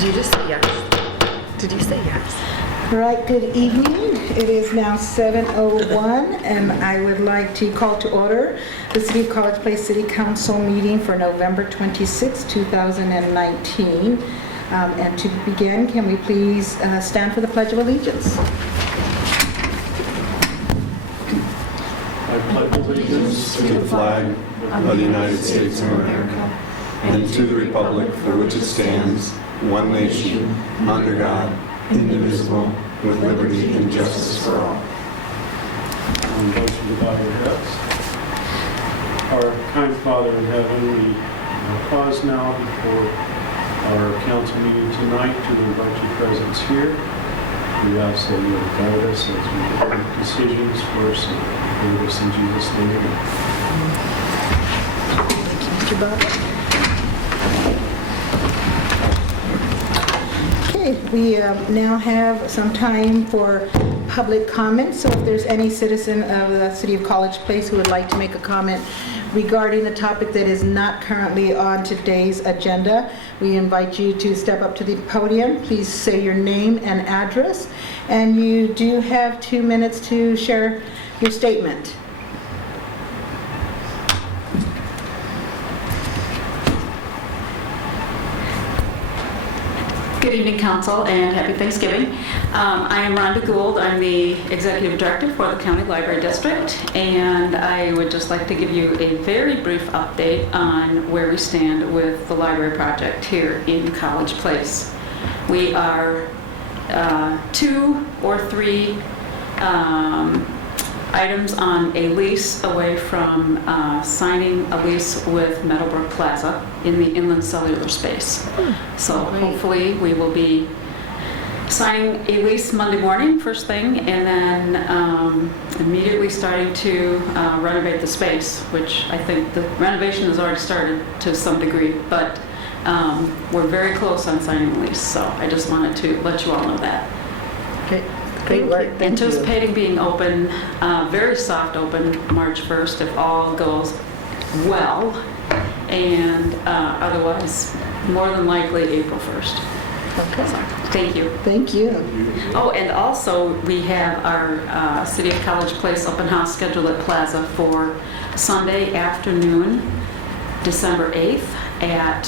Did you just say yes? Did you say yes? All right, good evening. It is now 7:01, and I would like to call to order the City of College Place City Council meeting for November 26, 2019. And to begin, can we please stand for the Pledge of Allegiance? I pledge allegiance to the flag of the United States of America and to the republic for which it stands, one nation, under God, indivisible, with liberty and justice for all. Those who bow your heads. Our kind Father in heaven, we pause now before our council meeting tonight to invite your presence here. We ask that you will guide us as we make decisions for us and lead us in Jesus' name. Thank you, Mr. Bob. Okay, we now have some time for public comment. So if there's any citizen of the City of College Place who would like to make a comment regarding the topic that is not currently on today's agenda, we invite you to step up to the podium. Please say your name and address, and you do have 2 minutes to share your statement. Good evening, Council, and happy Thanksgiving. I am Rhonda Gould. I'm the Executive Director for the County Library District, and I would just like to give you a very brief update on where we stand with the library project here in College Place. We are 2 or 3 items on a lease away from signing a lease with Meadowbrook Plaza in the inland cellular space. So hopefully we will be signing a lease Monday morning, first thing, and then immediately starting to renovate the space, which I think the renovation has already started to some degree, but we're very close on signing the lease, so I just wanted to let you all know that. Okay. Great work. Thank you. Anticipating being open, very soft open, March 1st, if all goes well, and otherwise, more than likely, April 1st. Okay. So, thank you. Thank you. Oh, and also, we have our City of College Place open house scheduled at Plaza for Sunday afternoon, December 8th at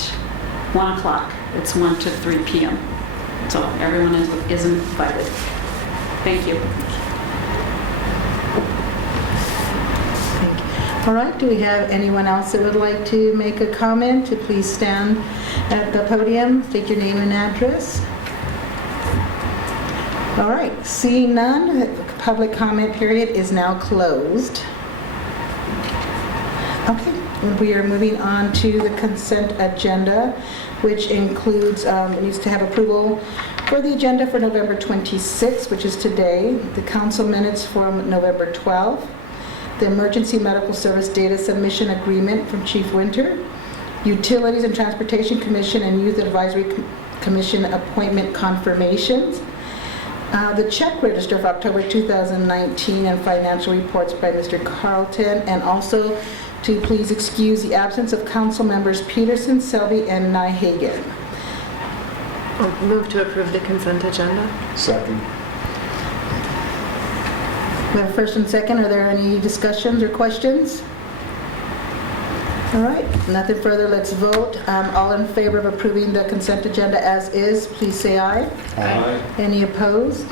1 o'clock. It's 1 to 3 p.m. So everyone is invited. Thank you. Thank you. All right, do we have anyone else that would like to make a comment? To please stand at the podium, state your name and address. All right, seeing none, the public comment period is now closed. Okay, we are moving on to the consent agenda, which includes, needs to have approval for the agenda for November 26th, which is today, the council minutes from November 12th, the Emergency Medical Service Data Submission Agreement from Chief Winter, Utilities and Transportation Commission and Youth Advisory Commission appointment confirmations, the check register for October 2019 and financial reports by Mr. Carlton, and also to please excuse the absence of council members Peterson, Selby, and Nyhagen. I'll move to approve the consent agenda. Second. We have a first and second. Are there any discussions or questions? All right, nothing further. Let's vote. All in favor of approving the consent agenda as is, please say aye. Aye. Any opposed?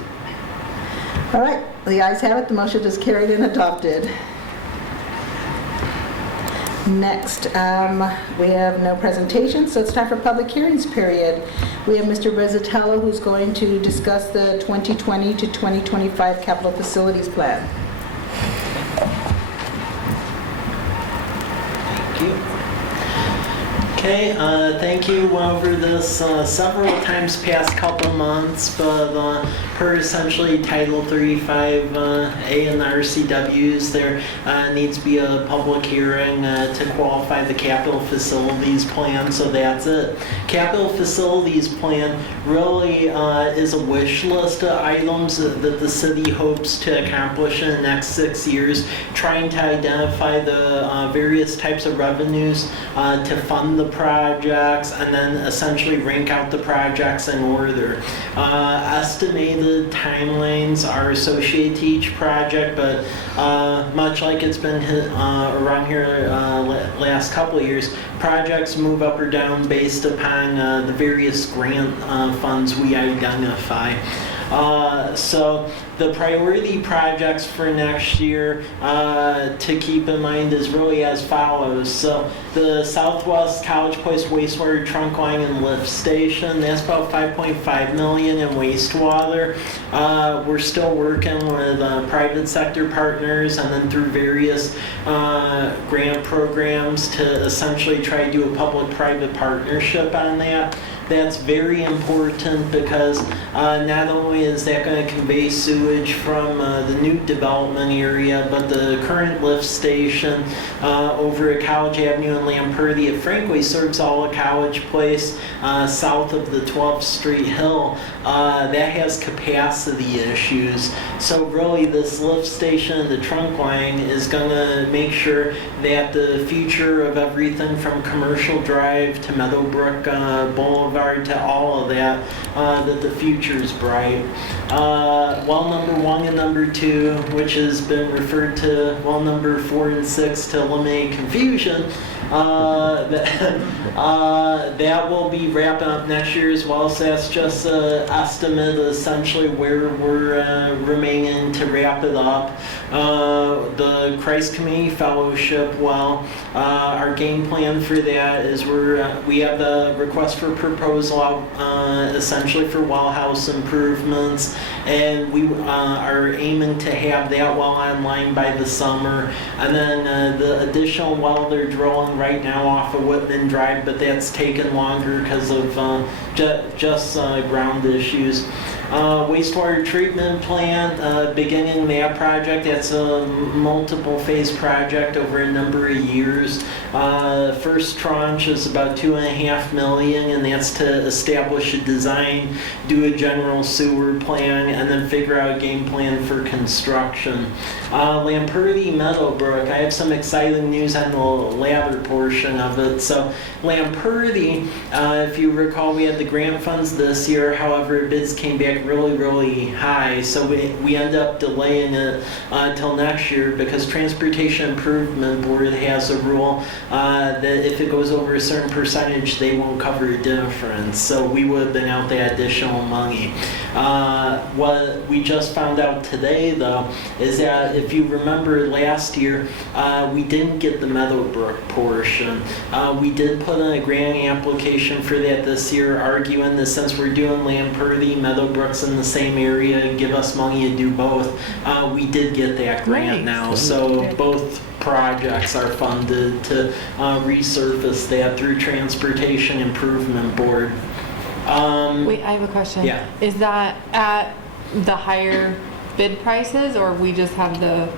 All right, the ayes have it. The motion is carried and adopted. Next, we have no presentation, so it's time for public hearings period. We have Mr. Rizzatello, who's going to discuss the 2020 to 2025 capital facilities plan. Thank you. Okay, thank you. Went over this several times past couple months, but per essentially Title 35A in the RCWs, there needs to be a public hearing to qualify the capital facilities plan, so that's it. Capital facilities plan really is a wish list of items that the city hopes to accomplish in the next 6 years, trying to identify the various types of revenues to fund the projects and then essentially rank out the projects in order. Estimated timelines are associated to each project, but much like it's been around here last couple of years, projects move up or down based upon the various grant funds we identify. So the priority projects for next year to keep in mind is really as follows. So the Southwest College Place wastewater trunk line and lift station, that's about $5.5 million in wastewater. We're still working with private sector partners and then through various grant programs to essentially try to do a public-private partnership on that. That's very important because not only is that going to convey sewage from the new development area, but the current lift station over at College Avenue and Lamperti at Frankway serves all of College Place south of the 12th Street Hill. That has capacity issues. So really this lift station and the trunk line is going to make sure that the future of everything from Commercial Drive to Meadowbrook Boulevard to all of that, that the future's bright. Well number 1 and number 2, which has been referred to well number 4 and 6 to eliminate confusion, that will be wrapping up next year as well, so that's just an estimate essentially where we're remaining to wrap it up. The Christ Community Fellowship, well, our game plan for that is we have the request for proposal out essentially for well house improvements, and we are aiming to have that well online by the summer, and then the additional well they're drilling right now off of Whitman Drive, but that's taken longer because of just ground issues. Wastewater treatment plant, beginning that project, that's a multiple phase project over a number of years. First tranche is about $2.5 million, and that's to establish a design, do a general sewer plan, and then figure out a game plan for construction. Lamperti Meadowbrook, I have some exciting news on the latter portion of it. So Lamperti, if you recall, we had the grant funds this year, however bids came back really high, so we end up delaying it until next year because Transportation Improvement Board has a rule that if it goes over a certain percentage they won't cover a difference, so we would have been out that additional money. What we just found out today though is that if you remember last year we didn't get the Meadowbrook portion. We did put in a grant application for that this year, arguing that since we're doing Lamperti, Meadowbrook's in the same area, give us money to do both. We did get that grant now, so both projects are funded to resurface that through Transportation Improvement Board. Wait, I have a question. Yeah. Is that at the higher bid prices, or we just have the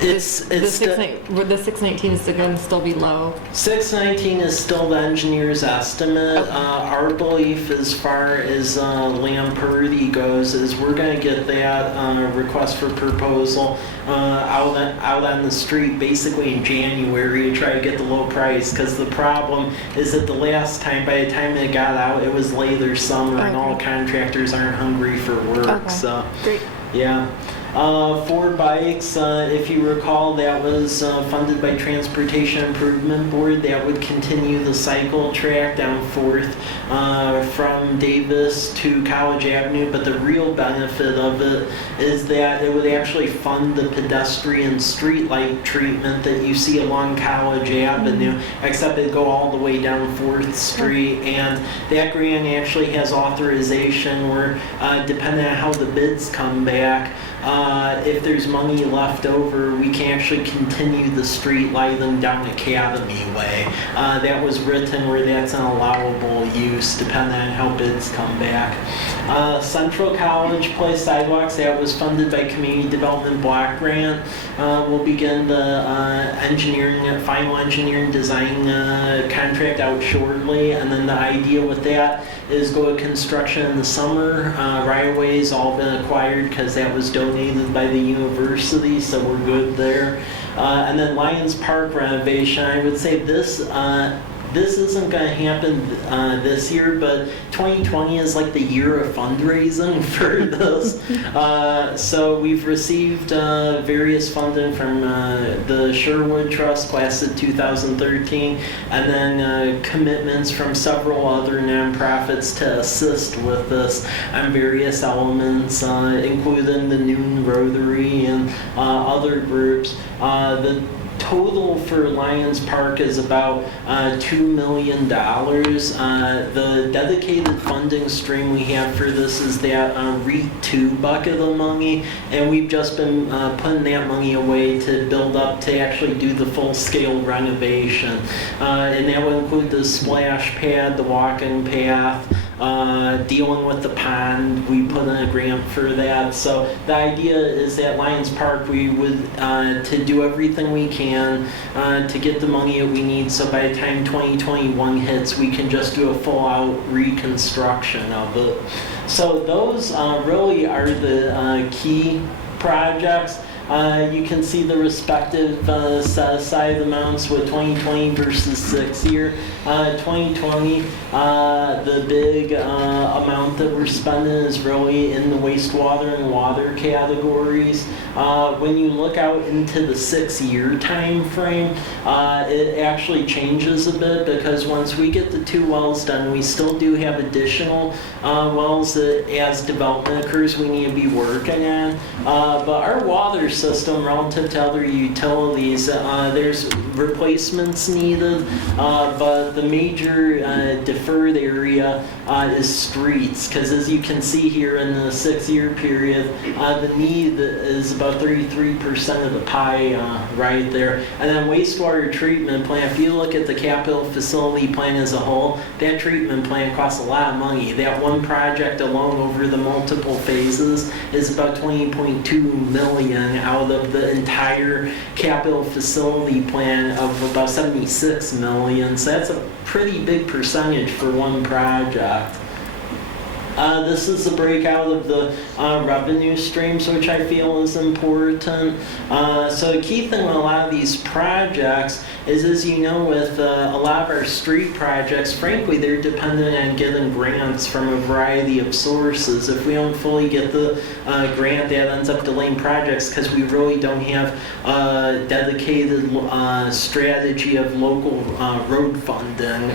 The 619 is going to still be low? 619 is still the engineer's estimate. Okay. Our belief as far as Lamperti goes is we're going to get that request for proposal out on the street basically in January to try to get the low price, because the problem is that the last time, by the time it got out, it was later summer and all contractors aren't hungry for work. Okay. So Great. yeah. 4 bikes, if you recall, that was funded by Transportation Improvement Board. That would continue the cycle track down 4th from Davis to College Avenue, but the real benefit of it is that it would actually fund the pedestrian street light treatment that you see along College Avenue, except it'd go all the way down 4th Street, and that grant actually has authorization where, depending on how the bids come back, if there's money left over, we can actually continue the street lighting down Academy Way. That was written where that's an allowable use, depending on how bids come back. Central College Place sidewalks, that was funded by Community Development Block Grant. We'll begin the final engineering design contract out shortly, and then the idea with that is go to construction in the summer. Right-of-way's all been acquired because that was donated by the university, so we're good there. And then Lions Park renovation, I would say this this isn't going to happen this year, but 2020 is like the year of fundraising for this. So we've received various funding from the Sherwood Trust, class of 2013, and then commitments from several other nonprofits to assist with this on various elements, including the Noon Rotary and other groups. The total for Lions Park is about $2 million. The dedicated funding stream we have for this is that REIT 2 bucket of money, and we've just been putting that money away to build up to actually do the full-scale renovation. And that will include the splash pad, the walking path, dealing with the pond. We put in a grant for that. So the idea is that Lions Park, we would to do everything we can to get the money that we need, so by the time 2021 hits, we can just do a full-out reconstruction of it. So those really are the key projects. You can see the respective set-aside amounts with 2020 versus 6-year. 2020, the big amount that we're spending is really in the wastewater and water categories. When you look out into the 6-year time frame, it actually changes a bit, because once we get the 2 wells done, we still do have additional wells that, as development occurs, we need to be working on. But our water system, relative to other utilities, there's replacements needed, but the major deferred area is streets, because as you can see here in the 6-year period, the need is about 33% of the pie right there. And then wastewater treatment plant, if you look at the capital facility plan as a whole, that treatment plant costs a lot of money. That one project alone over the multiple phases is about $20.2 million out of the entire capital facility plan of about $76 million. So that's a pretty big percentage for one project. This is the breakout of the revenue streams, which I feel is important. So the key thing with a lot of these projects is, as you know, with a lot of our street projects, frankly, they're dependent on getting grants from a variety of sources. If we don't fully get the grant, that ends up delaying projects, because we really don't have a dedicated strategy of local road funding.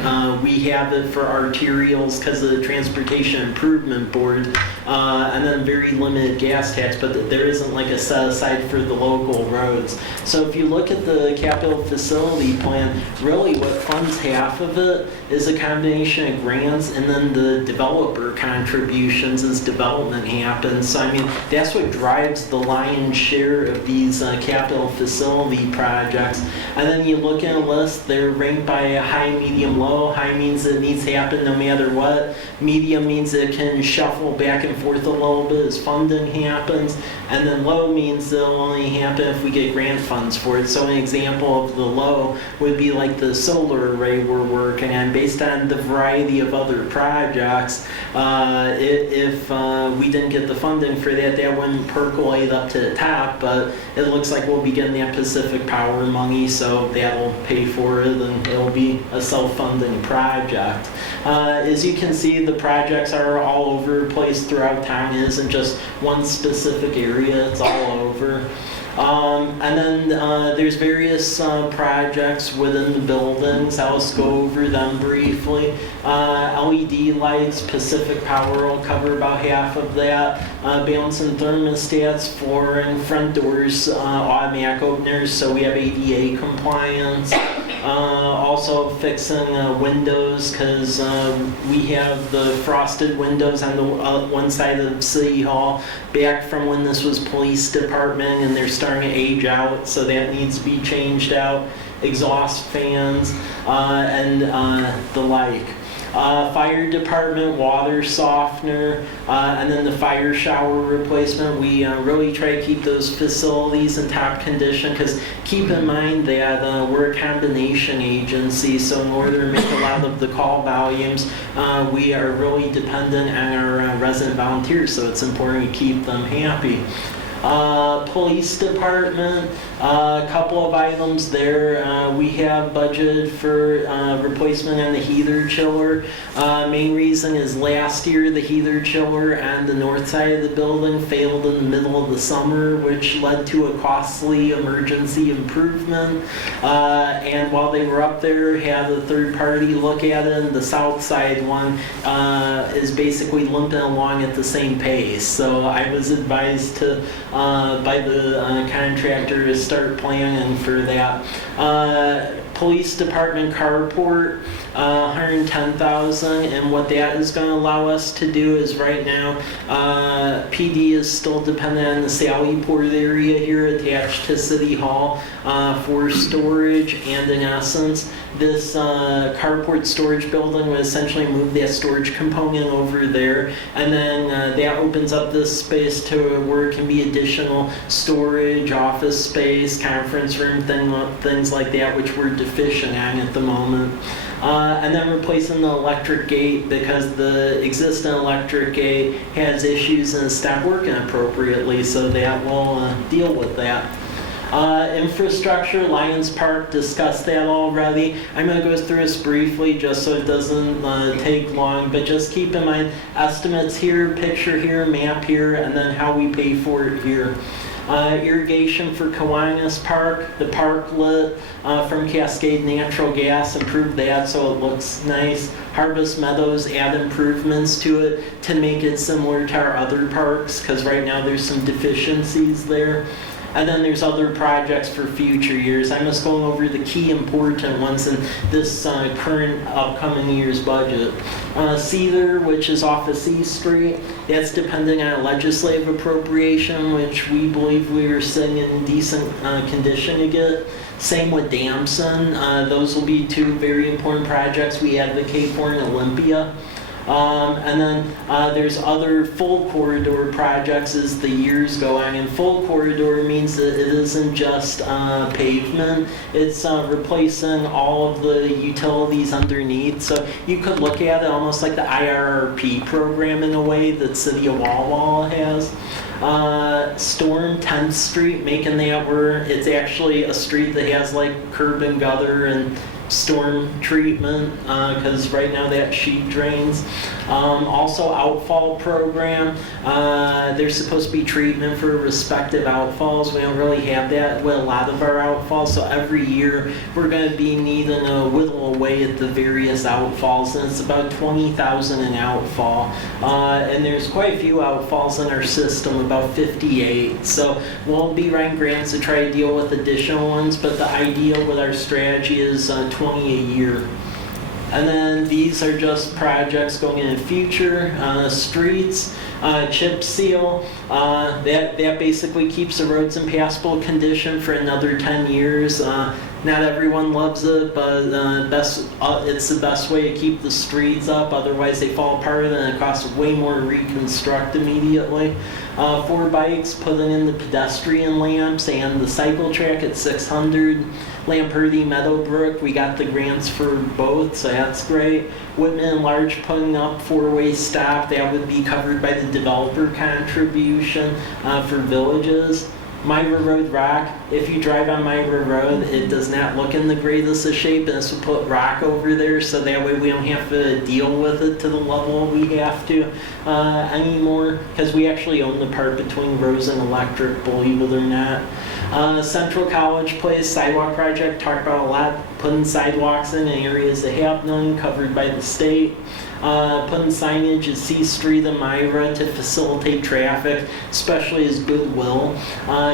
We have it for arterials because of the Transportation Improvement Board, and then very limited gas tax, but there isn't like a set aside for the local roads. So if you look at the capital facility plan, really what funds half of it is a combination of grants and then the developer contributions as development happens. So I mean, that's what drives the lion's share of these capital facility projects. And then you look at a list, they're ranked by high, medium, low. High means it needs to happen no matter what. Medium means it can shuffle back and forth a little bit as funding happens. And then low means it'll only happen if we get grant funds for it. So an example of the low would be like the solar array we're working on. Based on the variety of other projects, if we didn't get the funding for that, that wouldn't percolate up to the top, but it looks like we'll be getting that Pacific Power money, so that'll pay for it, and it'll be a self-funding project. As you can see, the projects are all over the place throughout town. It isn't just one specific area, it's all over. And then there's various projects within the buildings. I'll just go over them briefly. LED lights, Pacific Power will cover about half of that. Balancing thermostats, flooring, front doors, automatic openers, so we have ADA compliance. Also fixing windows, because we have the frosted windows on the one side of City Hall back from when this was police department, and they're starting to age out, so that needs to be changed out. Exhaust fans and the like. Fire department, water softener, and then the fire shower replacement. We really try to keep those facilities in top condition, because keep in mind that we're a combination agency, so in order to make a lot of the call volumes, we are really dependent on our resident volunteers, so it's important to keep them happy. Police department, a couple of items there. We have budgeted for replacement on the heater chiller. Main reason is last year the heater chiller on the north side of the building failed in the middle of the summer, which led to a costly emergency improvement. And while they were up there, had a third party look at it, and the south side one is basically limping along at the same pace. So I was advised to by the contractor to start planning for that. Police department carport, 110,000, and what that is going to allow us to do is right now, PD is still dependent on the Sallyport area here attached to City Hall for storage, and in essence, this carport storage building would essentially move that storage component over there, and then that opens up this space to where it can be additional storage, office space, conference room, things like that, which we're deficient on at the moment. And then replacing the electric gate, because the existing electric gate has issues and it's not working appropriately, so that will deal with that. Infrastructure, Lions Park, discussed that already. I'm going to go through this briefly just so it doesn't take long, but just keep in mind estimates here, picture here, map here, and then how we pay for it here. Irrigation for Kiwanis Park, the park lit from Cascade Natural Gas, improved that so it looks nice. Harvest Meadows, add improvements to it to make it similar to our other parks, because right now there's some deficiencies there. And then there's other projects for future years. I'm just going over the key important ones in this current upcoming year's budget. Cedar, which is off of C Street, that's depending on a legislative appropriation, which we believe we are sitting in decent condition to get. Same with Damson. Those will be two very important projects we advocate for in Olympia. And then there's other full corridor projects as the years go on. And full corridor means that it isn't just pavement, it's replacing all of the utilities underneath. So you could look at it almost like the IRRP program in a way that City of Walla Walla has. Storm 10th Street, making that where it's actually a street that has like curb and gutter and storm treatment, because right now that sheet drains. Also outfall program, there's supposed to be treatment for respective outfalls. We don't really have that with a lot of our outfalls, so every year we're going to be needing to whittle away at the various outfalls, and it's about 20,000 an outfall. And there's quite a few outfalls in our system, about 58. So we'll be writing grants to try to deal with additional ones, but the ideal with our strategy is 20 a year. And then these are just projects going in the future. Streets, chip seal, that basically keeps the roads in passable condition for another 10 years. Not everyone loves it, but it's the best way to keep the streets up. Otherwise they fall apart and it costs way more to reconstruct immediately. For bikes, putting in the pedestrian lamps and the cycle track at 600. Lamperty, Meadowbrook, we got the grants for both, so that's great. Whitman and Large putting up four-way stop, that would be covered by the developer contribution for villages. Myra Road rock, if you drive on Myra Road, it does not look in the greatest of shape, and this will put rock over there so that way we don't have to deal with it to the level we have to anymore, because we actually own the part between Rose and Electric, believe it or not. Central College Place sidewalk project, talked about a lot, putting sidewalks in areas that have none, covered by the state. Putting signage at C Street and Myra to facilitate traffic, especially as Goodwill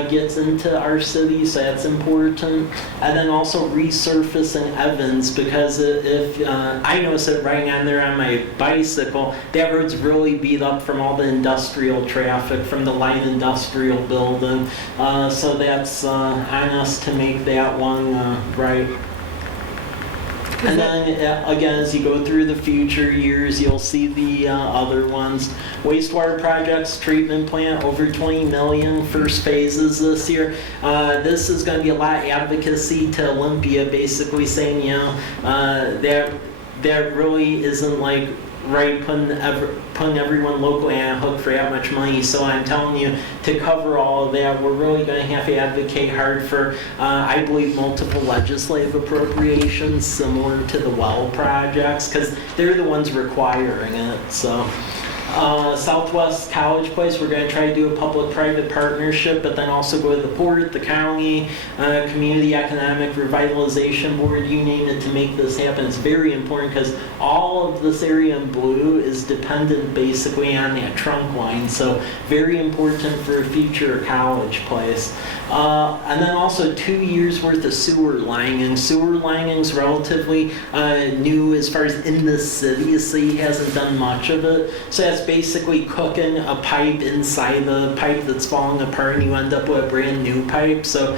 gets into our city, so that's important. And then also resurfacing Evans, because if I notice it right on there on my bicycle, that road's really beat up from all the industrial traffic from the light industrial building, so that's on us to make that one right. And then, again, as you go through the future years, you'll see the other ones. Wastewater projects, treatment plant, over 20 million, first phases this year. This is going to be a lot of advocacy to Olympia, basically saying, you know, that really isn't like right putting putting everyone locally on a hook for that much money. So I'm telling you, to cover all of that, we're really going to have to advocate hard for, I believe, multiple legislative appropriations similar to the well projects, because they're the ones requiring it. So. Southwest College Place, we're going to try to do a public-private partnership, but then also go to the port, the county, Community Economic Revitalization Board, you name it, to make this happen. It's very important because all of this area in blue is dependent basically on that trunk line, so very important for a future college place. And then also 2 years worth of sewer lining. Sewer lining is relatively new as far as in the city. The city hasn't done much of it. So that's basically cooking a pipe inside the pipe that's falling apart, and you end up with a brand new pipe. So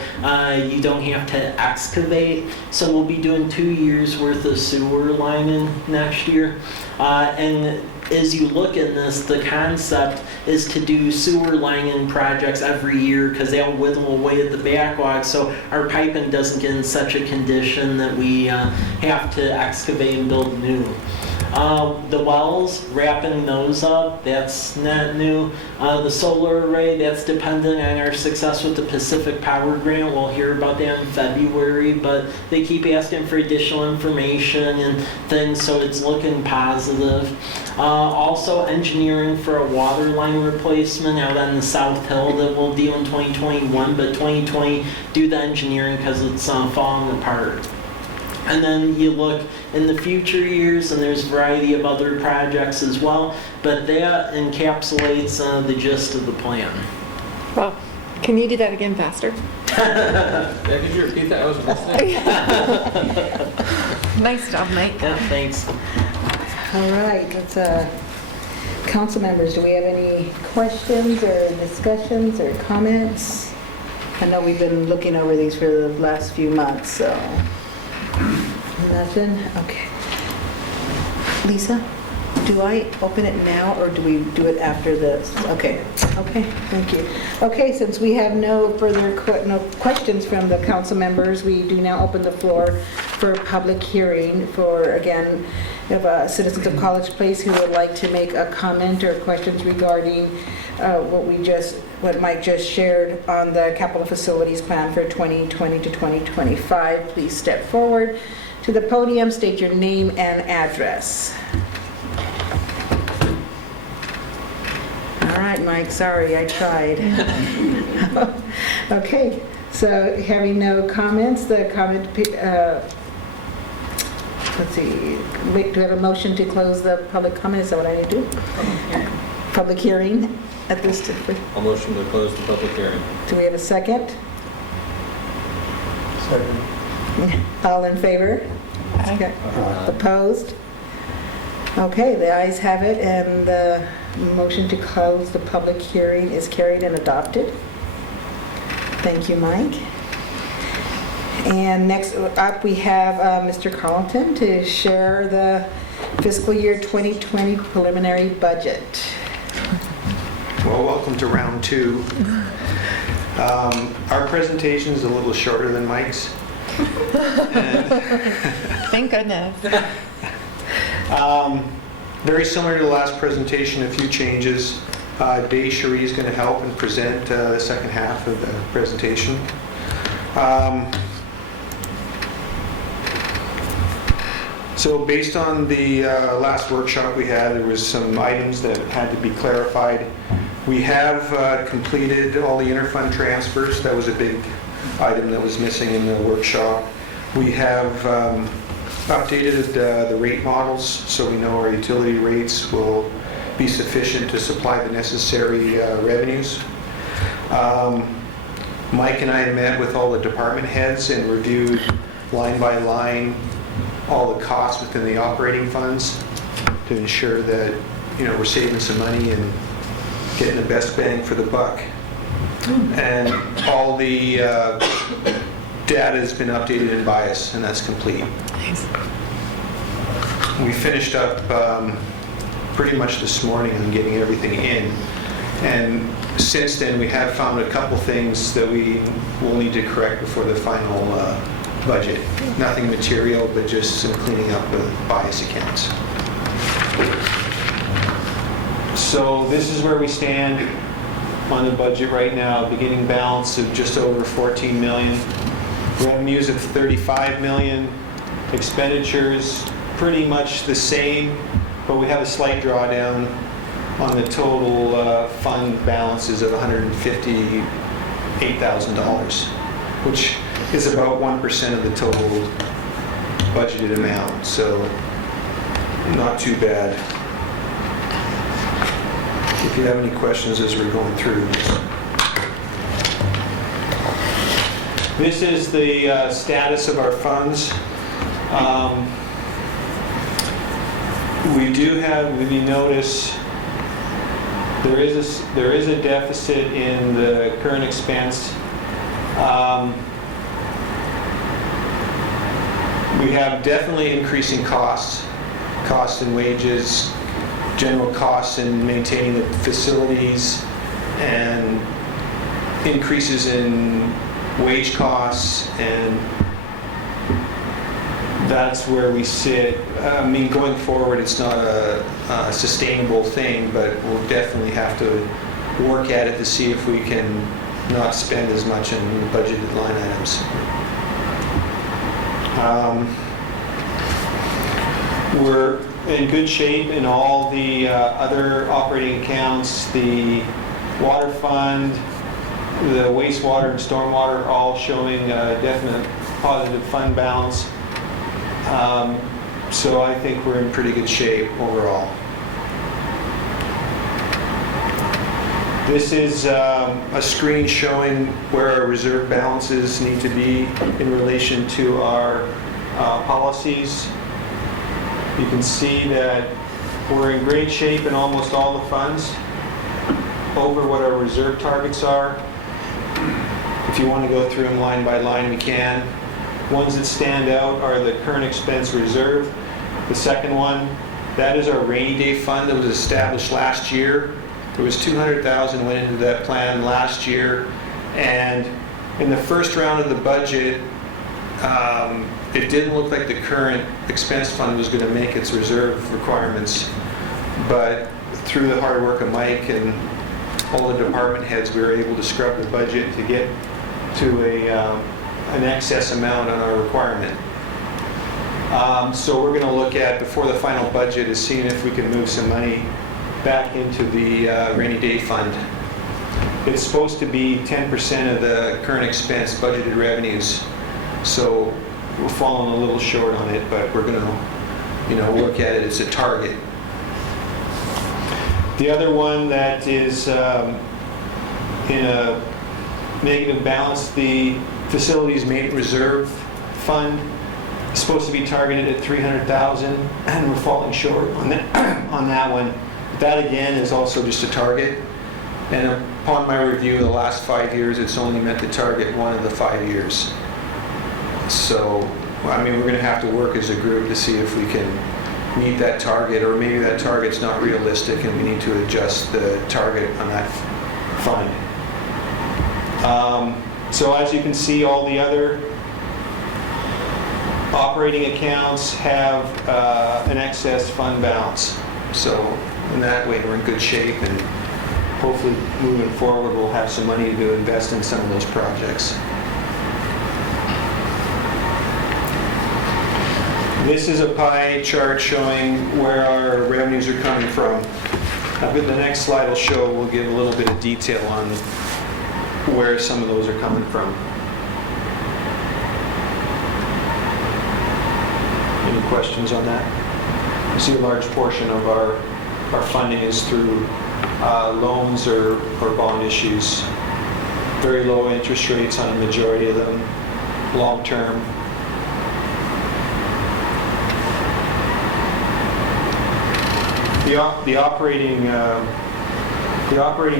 you don't have to excavate. So we'll be doing 2 years worth of sewer lining next year. And as you look in this, the concept is to do sewer lining projects every year because they'll whittle away at the backlog, so our piping doesn't get in such a condition that we have to excavate and build new. The wells, wrapping those up, that's not new. The solar array, that's dependent on our success with the Pacific Power Grant. We'll hear about that in February, but they keep asking for additional information and things, so it's looking positive. Also engineering for a water line replacement out on the South Hill that we'll do in 2021, but 2020 do the engineering because it's falling apart. And then you look in the future years, and there's a variety of other projects as well, but that encapsulates the gist of the plan. Well, can you do that again faster? Yeah, could you repeat that? I was listening. Nice job, Mike. Yeah, thanks. All right, let's, council members, do we have any questions or discussions or comments? I know we've been looking over these for the last few months, so nothing? Okay. Lisa, do I open it now or do we do it after this? Okay, thank you. Okay, since we have no further no questions from the council members, we do now open the floor for public hearing for, again, if citizens of College Place who would like to make a comment or questions regarding what Mike just shared on the capital facilities plan for 2020 to 2025, please step forward to the podium, state your name and address. All right, Mike, sorry, I tried. Okay, so having no comments, the comment, let's see, wait, do we have a motion to close the public comment? Is that what I need to do? Public hearing at this, I'll motion to close the public hearing. do we have a second? Second. All in favor? Okay. Opposed? Okay, the ayes have it, and the motion to close the public hearing is carried and adopted. Thank you, Mike. And next up, we have Mr. Carlton to share the fiscal year 2020 preliminary budget. Well, welcome to round two. Our presentation is a little shorter than Mike's. Thank goodness. Very similar to the last presentation, a few changes. Dave Cherie is going to help and present the second half of the presentation. So based on the last workshop we had, there was some items that had to be clarified. We have completed all the interfund transfers. That was a big item that was missing in the workshop. We have updated the rate models so we know our utility rates will be sufficient to supply the necessary revenues. Mike and I met with all the department heads and reviewed line by line all the costs within the operating funds to ensure that, you know, we're saving some money and getting the best bang for the buck. And all the data has been updated in BIAS, and that's complete. We finished up pretty much this morning on getting everything in, and since then we have found a couple things that we will need to correct before the final budget. Nothing material, but just some cleaning up of BIAS accounts. So this is where we stand on the budget right now, beginning balance of just over 14 million, revenues of 35 million, expenditures pretty much the same, but we have a slight drawdown on the total fund balances of $158,000, which is about 1% of the total budgeted amount, so not too bad. If you have any questions as we're going through this. This is the status of our funds. We do have, we notice, there is a deficit in the current expense. We have definitely increasing costs in wages, general costs in maintaining the facilities, and increases in wage costs, and that's where we sit. I mean, going forward, it's not a sustainable thing, but we'll definitely have to work at it to see if we can not spend as much in budgeted line items. We're in good shape in all the other operating accounts. The water fund, the wastewater and stormwater are all showing a definite positive fund balance. So I think we're in pretty good shape overall. This is a screen showing where our reserve balances need to be in relation to our policies. You can see that we're in great shape in almost all the funds, over what our reserve targets are. If you want to go through them line by line, we can. Ones that stand out are the current expense reserve. The second one, that is our rainy day fund that was established last year. There was $200,000 went into that plan last year, and in the first round of the budget, it didn't look like the current expense fund was going to make its reserve requirements, but through the hard work of Mike and all the department heads, we were able to scrub the budget to get to an excess amount on our requirement. So we're going to look at, before the final budget, is seeing if we can move some money back into the rainy day fund. It's supposed to be 10% of the current expense budgeted revenues, so we're falling a little short on it, but we're going to, work at it. It's a target. The other one that is in a negative balance, the facilities maintenance reserve fund is supposed to be targeted at $300,000, and we're falling short on that one. That again is also just a target, and upon my review of the last 5 years, it's only meant to target one of the 5 years. So, I mean, we're going to have to work as a group to see if we can meet that target, or maybe that target's not realistic and we need to adjust the target on that fund. So as you can see, all the other operating accounts have an excess fund balance. So in that way, we're in good shape, and hopefully moving forward, we'll have some money to invest in some of those projects. This is a pie chart showing where our revenues are coming from. The next slide will give a little bit of detail on where some of those are coming from. Any questions on that? You see a large portion of our funding is through loans or bond issues. Very low interest rates on a majority of them, long term. The operating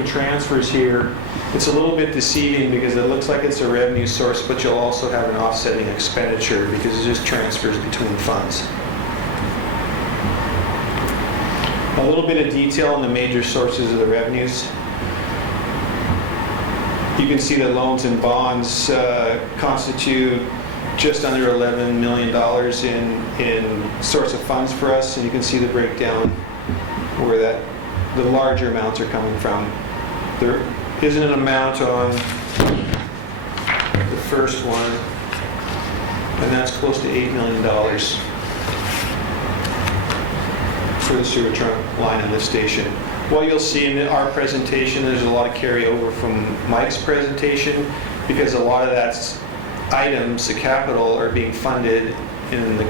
transfers here, it's a little bit deceiving because it looks like it's a revenue source, but you'll also have an offsetting expenditure because it's just transfers between funds. A little bit of detail on the major sources of the revenues. You can see that loans and bonds constitute just under $11 million in source of funds for us, and you can see the breakdown where the larger amounts are coming from. There isn't an amount on the first one, and that's close to $8 million for the sewer trunk line in this station. What you'll see in our presentation, there's a lot of carryover from Mike's presentation, because a lot of that's items, the capital, are being funded in the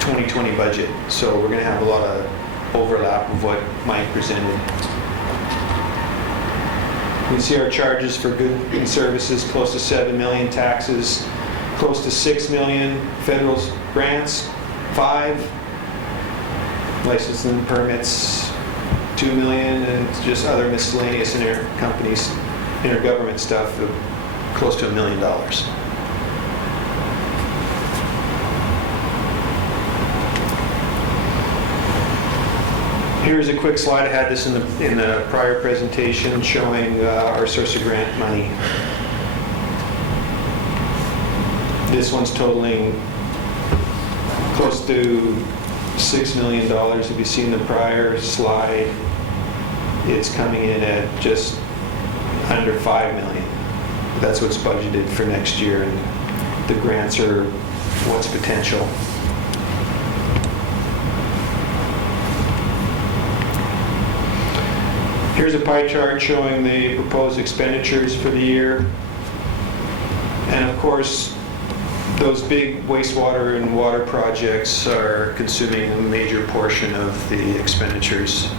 2020 budget. So we're going to have a lot of overlap of what Mike presented. You see our charges for goods and services, close to 7 million, taxes, close to 6 million, federal grants, 5, licensing and permits, 2 million, and just other miscellaneous intercompanies, intergovernment stuff of close to $1 million. Here's a quick slide. I had this in the prior presentation showing our source of grant money. This one's totaling close to $6 million. If you see in the prior slide, it's coming in at just under $5 million. That's what's budgeted for next year, and the grants are what's potential. Here's a pie chart showing the proposed expenditures for the year. And of course, those big wastewater and water projects are consuming a major portion of the expenditures,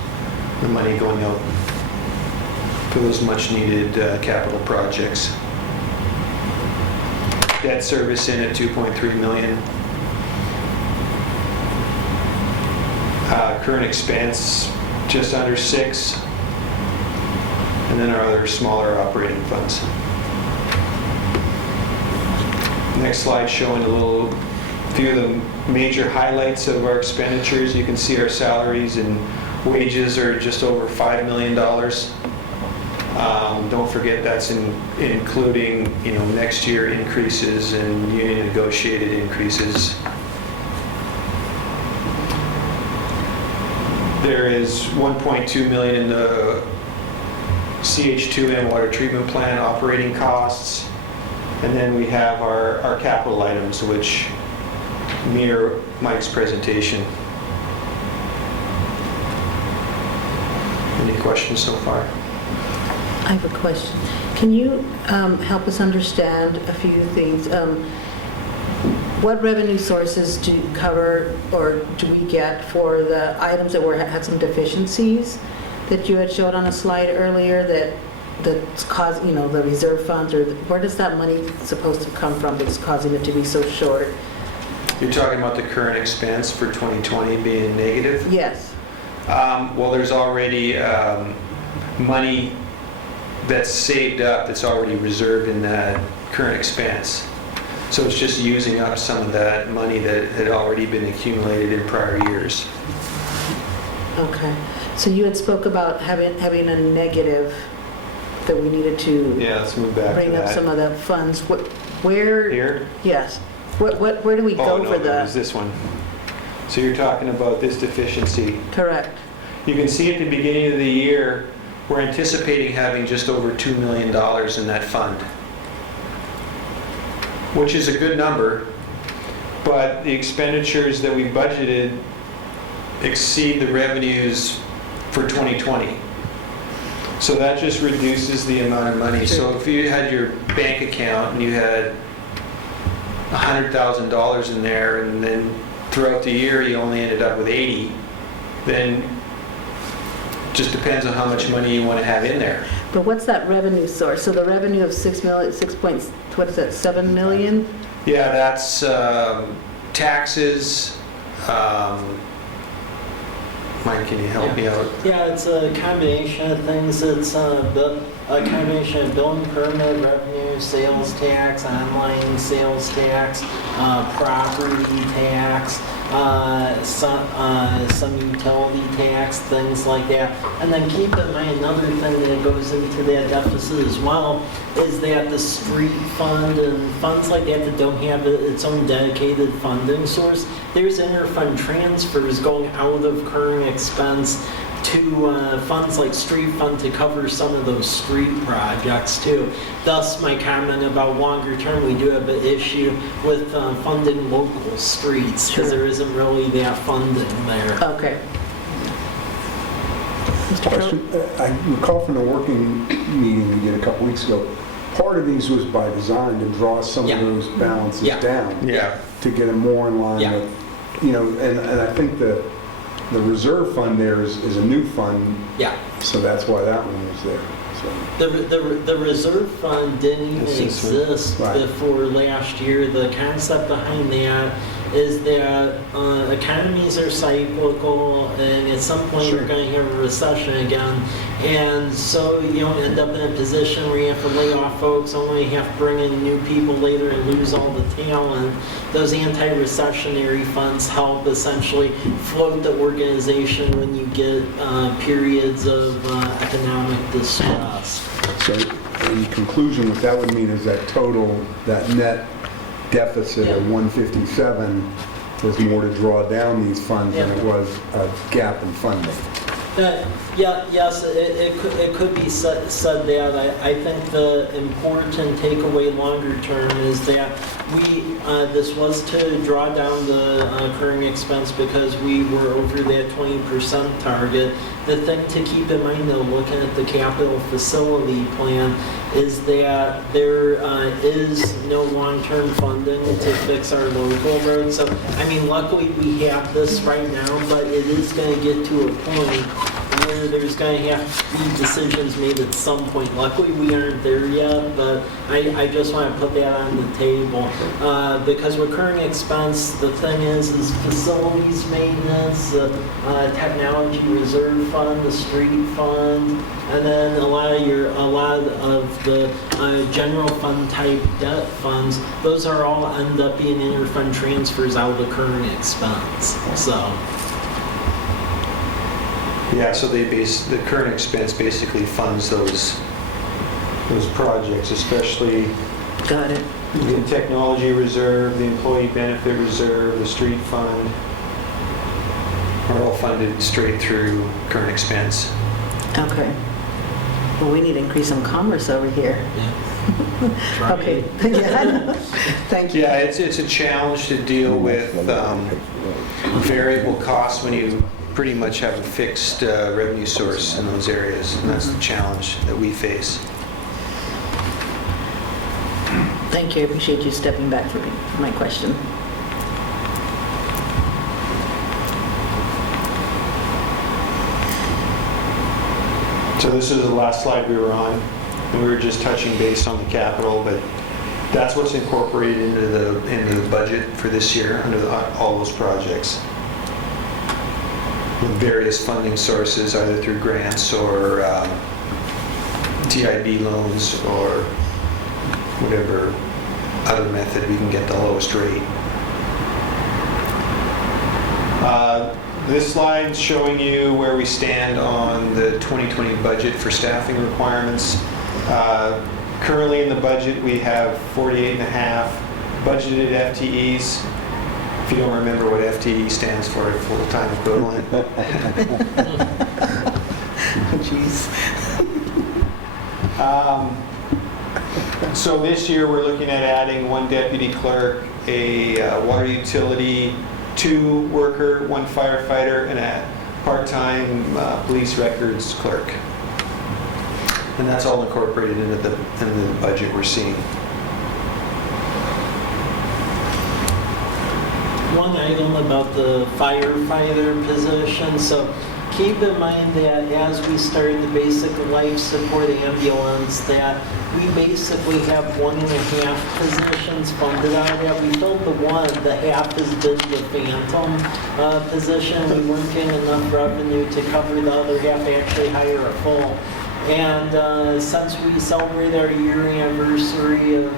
the money going out for those much needed capital projects. Debt service in at $2.3 million. Current expense just under $6 million. And then our other smaller operating funds. Next slide showing a few of the major highlights of our expenditures. You can see our salaries and wages are just over $5 million. Don't forget that's including next year increases and union negotiated increases. There is $1.2 million in the CH2M water treatment plant operating costs, and then we have our capital items, which mirror Mike's presentation. Any questions so far? I have a question. Can you help us understand a few things? What revenue sources do you cover, or do we get for the items that had some deficiencies that you had showed on a slide earlier that's caused, the reserve funds, or where does that money supposed to come from that's causing it to be so short? You're talking about the current expense for 2020 being negative? Yes. Well, there's already money that's saved up that's already reserved in that current expense. So it's just using up some of that money that had already been accumulated in prior years. Okay. So you had spoke about having a negative that we needed to Yeah, let's move back bring to up that. some of the funds. Where? Here? Yes. Where do we go Oh, no, for it was the? this one. So you're talking about this deficiency. Correct. You can see at the beginning of the year, we're anticipating having just over $2 million in that fund, which is a good number, but the expenditures that we budgeted exceed the revenues for 2020. So that just reduces the amount of money. So if you had your bank account and you had $100,000 in there, and then throughout the year you only ended up with 80, then just depends on how much money you want to have in there. But what's that revenue source? So the revenue of 6 million, 7 million? Yeah, that's taxes. Mike, can you help me out? Yeah, it's a combination of things. It's a combination of building permit, revenue, sales tax, online sales tax, property tax, some utility tax, things like that. And then keep in mind, another thing that goes into that deficit as well is that the street fund and funds like that don't have its own dedicated funding source, there's interfund transfers going out of current expense to funds like street fund to cover some of those street projects too. Thus my comment about longer term, we do have an issue with funding local streets because there isn't really that funding there. Okay. Mr. Crowe? Question. I recall from the working meeting we did a couple weeks ago, part of these was by design to draw some Yeah. of those balances Yeah. down. Yeah. To get them more in line Yeah. with, and I think the reserve fund there is a new fund, Yeah. so that's why that one was there. So, The reserve fund didn't even exist Right. before last year. The concept behind that is that economies are cyclical, and at some point Sure. you're going to have a recession again. And so you don't end up in a position where you have to lay off folks, only have to bring in new people later and lose all the talent. Those anti-recessionary funds help essentially float the organization when you get periods of economic distress. so in conclusion, what that would mean is that total, that net deficit of 157 was more to draw down these funds than it was a gap in funding. Yes, it could be said that. I think the important takeaway longer term is that this was to draw down the current expense because we were over that 20% target. The thing to keep in mind though, looking at the capital facility plan, is that there is no long-term funding to fix our local roads. So, I mean, luckily we have this right now, but it is going to get to a point where there's going to have to be decisions made at some point. Luckily, we aren't there yet, but I just want to put that on the table. Because recurring expense, the thing is facilities maintenance, technology reserve fund, the street fund, and then a lot of the general fund type debt funds. Those are all end up being interfund transfers out of the current expense. So. Yeah, so the current expense basically funds those projects, especially Got it. the technology reserve, the employee benefit reserve, the street fund, are all funded straight through current expense. Okay. Well, we need to increase some commerce over here. Try Okay. it. Yeah, I know. Thank you. Yeah, it's a challenge to deal with variable costs when you pretty much have a fixed revenue source in those areas, and that's the challenge that we face. Thank you. I appreciate you stepping back for my question. So this is the last slide we were on, and we were just touching base on the capital, but that's what's incorporated into the budget for this year under all those projects. With various funding sources, either through grants or TIB loans or whatever other method we can get the lowest rate. This slide's showing you where we stand on the 2020 budget for staffing requirements. Currently in the budget, we have 48 and a half budgeted FTEs. If you don't remember what FTE stands for, full-time equivalent. Jeez. So this year, we're looking at adding one deputy clerk, a water utility 2 worker, 1 firefighter, and a part-time police records clerk. And that's all incorporated into the budget we're seeing. One item about the firefighter position. So keep in mind that as we start the basic life support ambulance, that we basically have 1.5 positions funded out of that. We filled the half has been the phantom position. We weren't getting enough revenue to cover the other half, actually hire a full. And since we celebrate our year anniversary of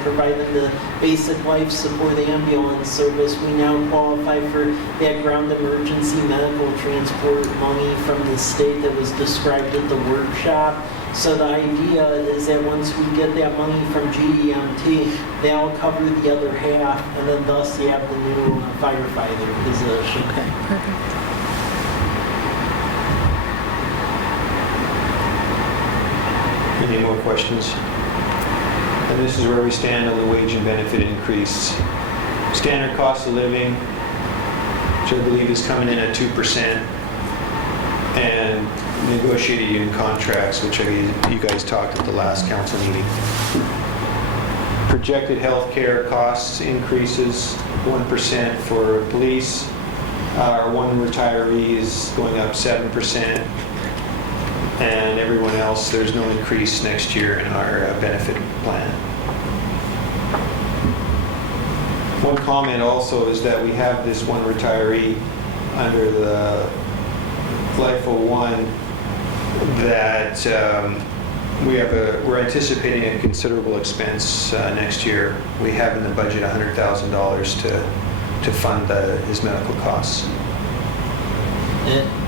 providing the basic life support ambulance service, we now qualify for that ground emergency medical transport money from the state that was described at the workshop. So the idea is that once we get that money from GEMT, they'll cover the other half, and then thus you have the new firefighter position. Okay, perfect. Any more questions? And this is where we stand on the wage and benefit increase. Standard cost of living, which I believe is coming in at 2%, and negotiated union contracts, which you guys talked at the last council meeting. Projected health care costs increases 1% for police. Our one retiree is going up 7%. And everyone else, there's no increase next year in our benefit plan. One comment also is that we have this one retiree under the LIFO 1 that we're anticipating a considerable expense next year. We have in the budget $100,000 to fund his medical costs.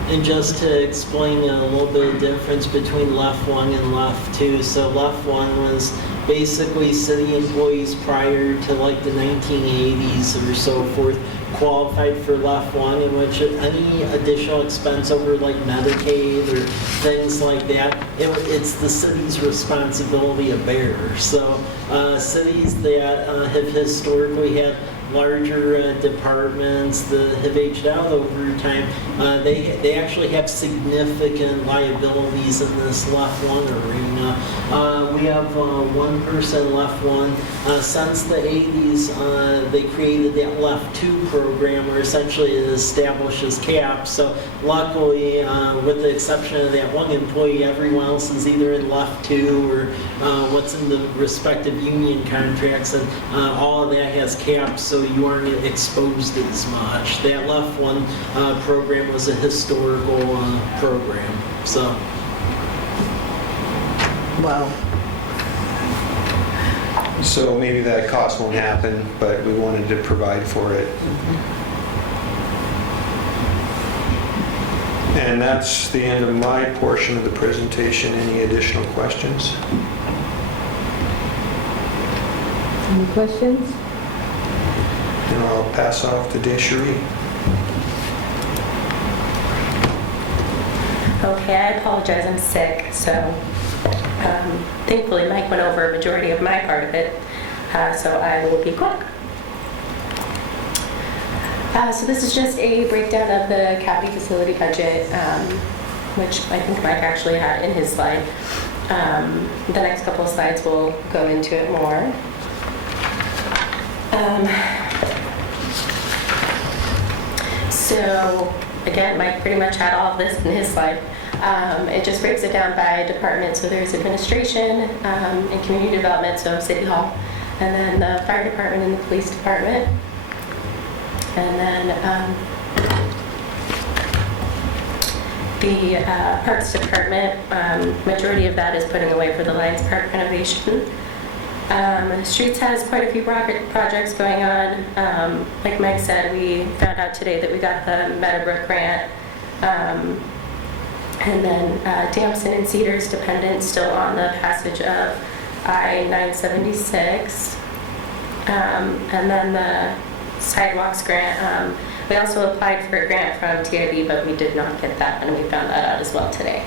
And just to explain a little bit of difference between LEF 1 and LEF 2. So LEF 1 was basically city employees prior to like the 1980s or so forth qualified for LEF 1, in which any additional expense over like Medicaid or things like that, it's the city's responsibility to bear. So cities that have historically had larger departments that have aged out over time, they actually have significant liabilities in this LEF 1 arena. We have one person LEF 1. Since the 80s, they created that LEF 2 program where essentially it establishes caps. So luckily, with the exception of that one employee, everyone else is either in LEF 2 or what's in the respective union contracts, and all of that has caps, so you aren't exposed as much. That LEF 1 program was a historical program. So. Wow. So maybe that cost won't happen, but we wanted to provide for it. And that's the end of my portion of the presentation. Any additional questions? Any questions? And I'll pass off to Desiree. Okay, I apologize, I'm sick, so thankfully Mike went over a majority of my part of it, so I will be quick. So this is just a breakdown of the cavity facility budget, which I think Mike actually had in his slide. The next couple of slides will go into it more. So again, Mike pretty much had all of this in his slide. It just breaks it down by department. So there's administration and community development, so City Hall, and then the fire department and the police department. And then the Parks Department, majority of that is putting away for the Lions Park renovation. Streets has quite a few projects going on. Like Mike said, we found out today that we got the Meadowbrook grant. And then Damson and Cedars dependent still on the passage of I-976. And then the sidewalks grant. We also applied for a grant from TIB, but we did not get that, and we found that out as well today.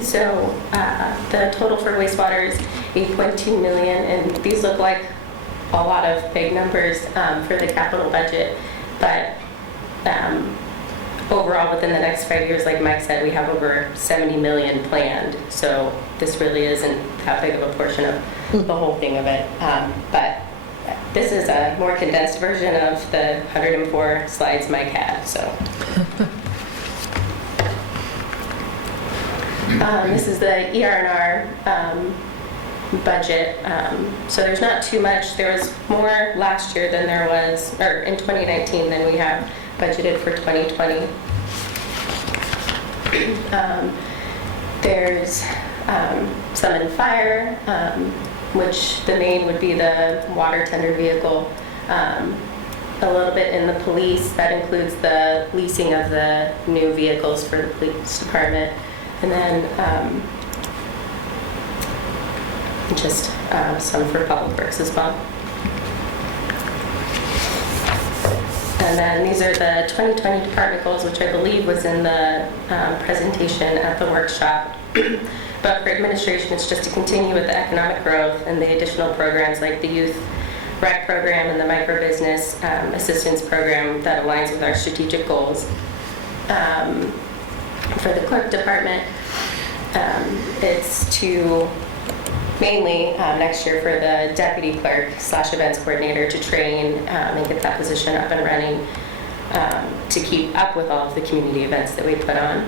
So the total for wastewater is 8.2 million, and these look like a lot of big numbers for the capital budget, but overall within the next 5 years, like Mike said, we have over 70 million planned, so this really isn't that big of a portion of the whole thing of it, but this is a more condensed version of the 104 slides Mike had, so. This is the ER&R budget. So there's not too much. There was more last year than there was, or in 2019 than we have budgeted for 2020. There's some in fire, which the main would be the water tender vehicle. A little bit in the police. That includes the leasing of the new vehicles for the police department. And then just some for public works as well. And then these are the 2020 department goals, which I believe was in the presentation at the workshop. But for administration, it's just to continue with the economic growth and the additional programs like the youth rec program and the microbusiness assistance program that aligns with our strategic goals. For the clerk department, it's to mainly next year for the deputy clerk / events coordinator to train and get that position up and running to keep up with all of the community events that we put on.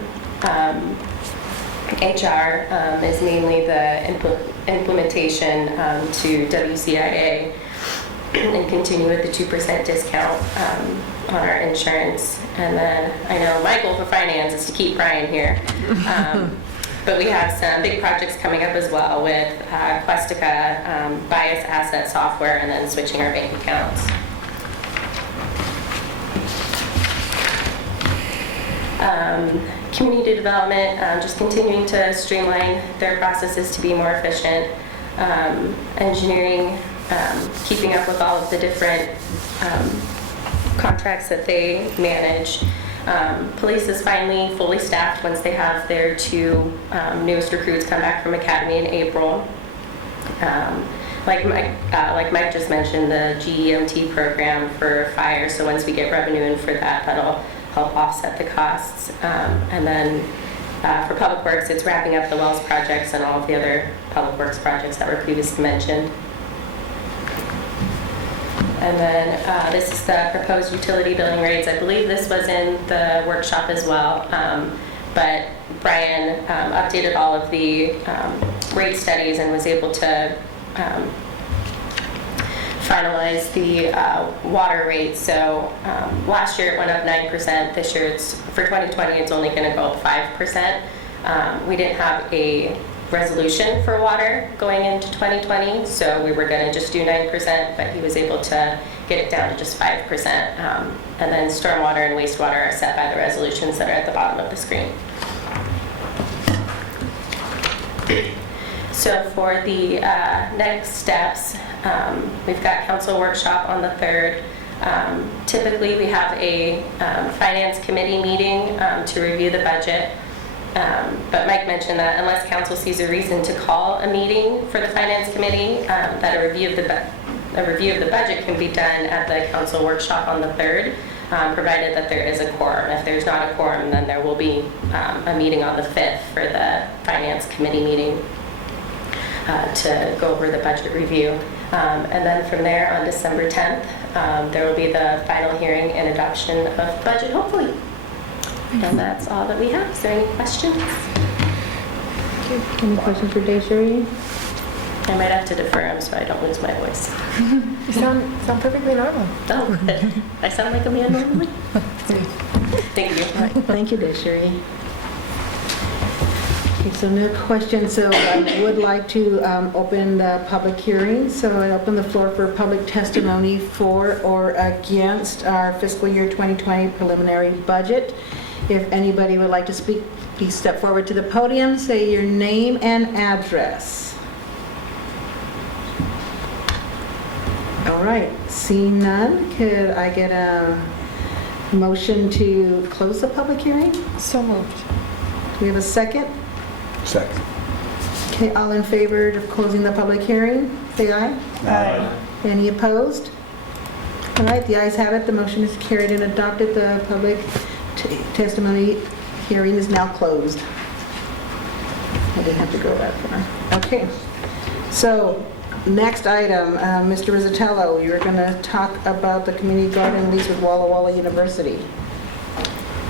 HR is mainly the implementation to WCIA and continue with the 2% discount on our insurance. And then I know my goal for finance is to keep Brian here. But we have some big projects coming up as well with Questica, bias asset software, and then switching our bank accounts. Community development, just continuing to streamline their processes to be more efficient. Engineering, keeping up with all of the different contracts that they manage. Police is finally fully staffed once they have their 2 newest recruits come back from academy in April. Like Mike just mentioned, the GEMT program for fire, so once we get revenue in for that, that'll help offset the costs. And then for Public Works, it's wrapping up the wells projects and all of the other Public Works projects that were previously mentioned. And then this is the proposed utility billing rates. I believe this was in the workshop as well, but Brian updated all of the rate studies and was able to finalize the water rate. So last year it went up 9%. This year, for 2020, it's only going to go up 5%. We didn't have a resolution for water going into 2020, so we were going to just do 9%, but he was able to get it down to just 5%. And then stormwater and wastewater are set by the resolutions that are at the bottom of the screen. So for the next steps, we've got council workshop on the 3rd. Typically, we have a finance committee meeting to review the budget. But Mike mentioned that unless council sees a reason to call a meeting for the finance committee, that a review of the budget can be done at the council workshop on the 3rd, provided that there is a quorum. If there's not a quorum, then there will be a meeting on the 5th for the finance committee meeting to go over the budget review. And then from there on December 10th, there will be the final hearing and adoption of the budget, hopefully. And that's all that we have. Is there any questions? Any questions for Desiree? I might have to defer him so I don't lose my voice. You sound perfectly normal. Oh, good. I sound like a man normally? Thank you. Thank you, Desiree. Okay, so no questions. So I would like to open the public hearing. So I open the floor for public testimony for or against our fiscal year 2020 preliminary budget. If anybody would like to speak, please step forward to the podium, say your name and address. All right, seeing none, could I get a motion to close the public hearing? So moved. Do we have a second? Second. Okay, all in favor of closing the public hearing, say aye. Aye. Any opposed? All right, the ayes have it, the motion is carried and adopted. The public testimony hearing is now closed. I didn't have to go that far. Okay, so next item, Mr. Rizzatello, you're going to talk about the community garden lease with Walla Walla University.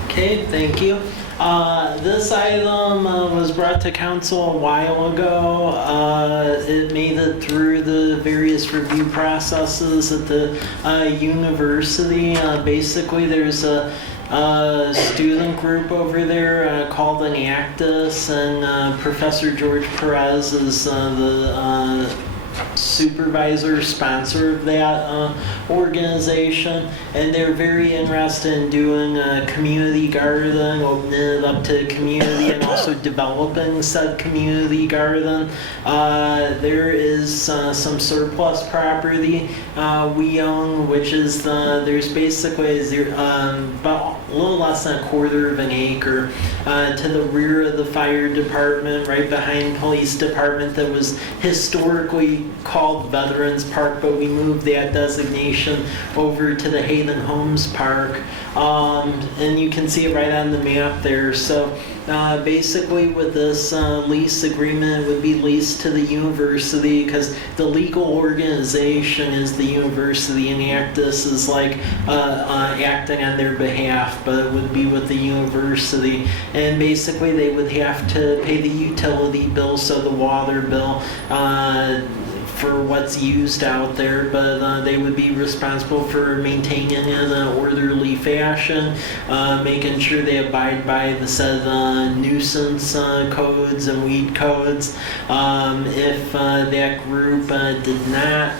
Okay, thank you. This item was brought to council a while ago. It made it through the various review processes at the university. Basically, there's a student group over there called Enactus, and Professor George Perez is the supervisor, sponsor of that organization, and they're very interested in doing community garden, opening it up to the community, and also developing said community garden. There is some surplus property we own, which is there's basically about a little less than a quarter of an acre to the rear of the fire department, right behind police department, that was historically called Veterans Park, but we moved that designation over to the Hayden Homes Park. And you can see it right on the map there. So basically with this lease agreement, it would be leased to the university, because the legal organization is the university, and Actus is like acting on their behalf, but it would be with the university. And basically they would have to pay the utility bill, so the water bill, for what's used out there, but they would be responsible for maintaining it in an orderly fashion, making sure they abide by the said nuisance codes and weed codes. If that group did not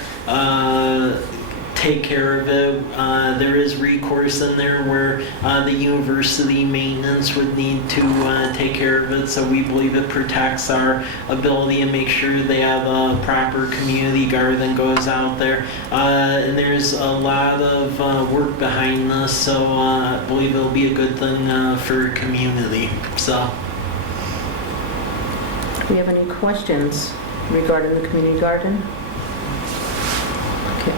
take care of it, there is recourse in there where the university maintenance would need to take care of it, so we believe it protects our ability to make sure they have a proper community garden goes out there. And there's a lot of work behind this, so I believe it'll be a good thing for community. So, Do we have any questions regarding the community garden? Okay,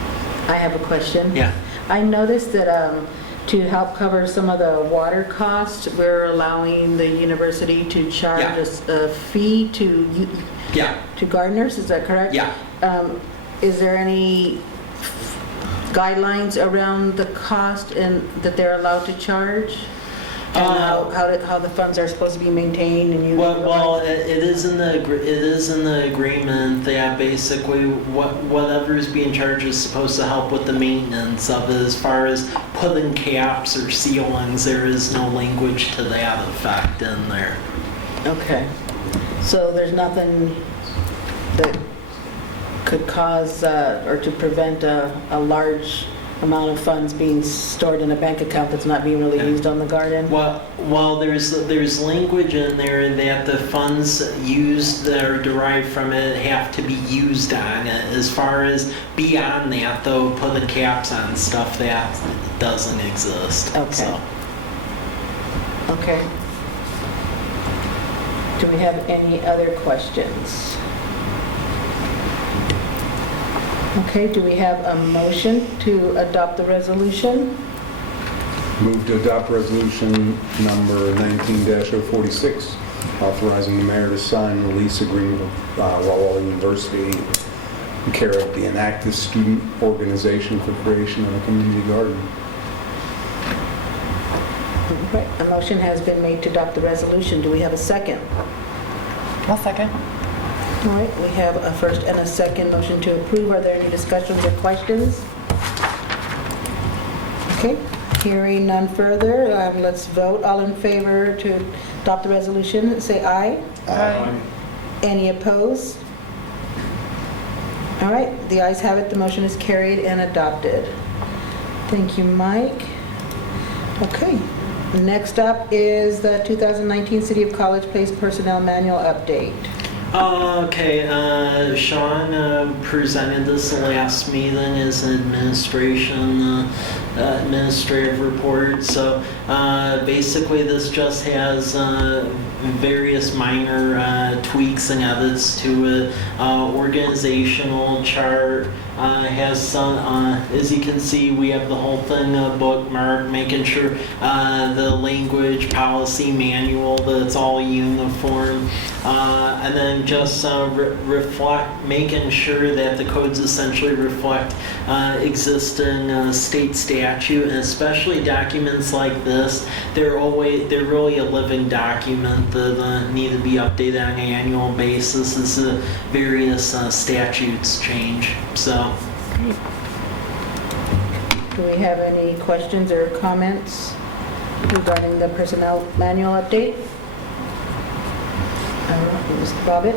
I have a question. yeah. I noticed that to help cover some of the water costs, we're allowing the university to charge Yeah. us a fee to Yeah. gardeners, is that correct? Yeah. Is there any guidelines around the cost and that they're allowed to charge? And how the funds are supposed to be maintained and used? Well, it is in the agreement that basically whatever is being charged is supposed to help with the maintenance of it. As far as putting caps or ceilings, there is no language to that effect in there. Okay, so there's nothing that could cause or to prevent a large amount of funds being stored in a bank account that's not being really used on the garden? Well, there's language in there that the funds used that are derived from it have to be used on it. As far as beyond that, though, putting caps on stuff, that doesn't exist. Okay. So. Okay. Do we have any other questions? Okay, do we have a motion to adopt the resolution? Move to adopt resolution number 19-046, authorizing the mayor to sign the lease agreement with Walla University in care of the Enactus Student Organization for creation of a community garden. Okay, a motion has been made to adopt the resolution. Do we have a second? I'll second. All right, we have a first and a second motion to approve. Are there any discussions or questions? Okay, hearing none further, let's vote. All in favor to adopt the resolution, say aye. Aye. Any opposed? All right, the ayes have it. The motion is carried and adopted. Thank you, Mike. Okay, next up is the 2019 City of College Place Personnel Manual Update. Okay, Sean presented this last meeting as an administrative report. So basically this just has various minor tweaks and edits to it. Organizational chart has some, as you can see, we have the whole thing bookmarked, making sure the language, policy, manual, that it's all uniform. And then just making sure that the codes essentially reflect existing state statute, and especially documents like this. They're really a living document that need to be updated on an annual basis as the various statutes change. So. Do we have any questions or comments regarding the personnel manual update? Mr. Bobbitt?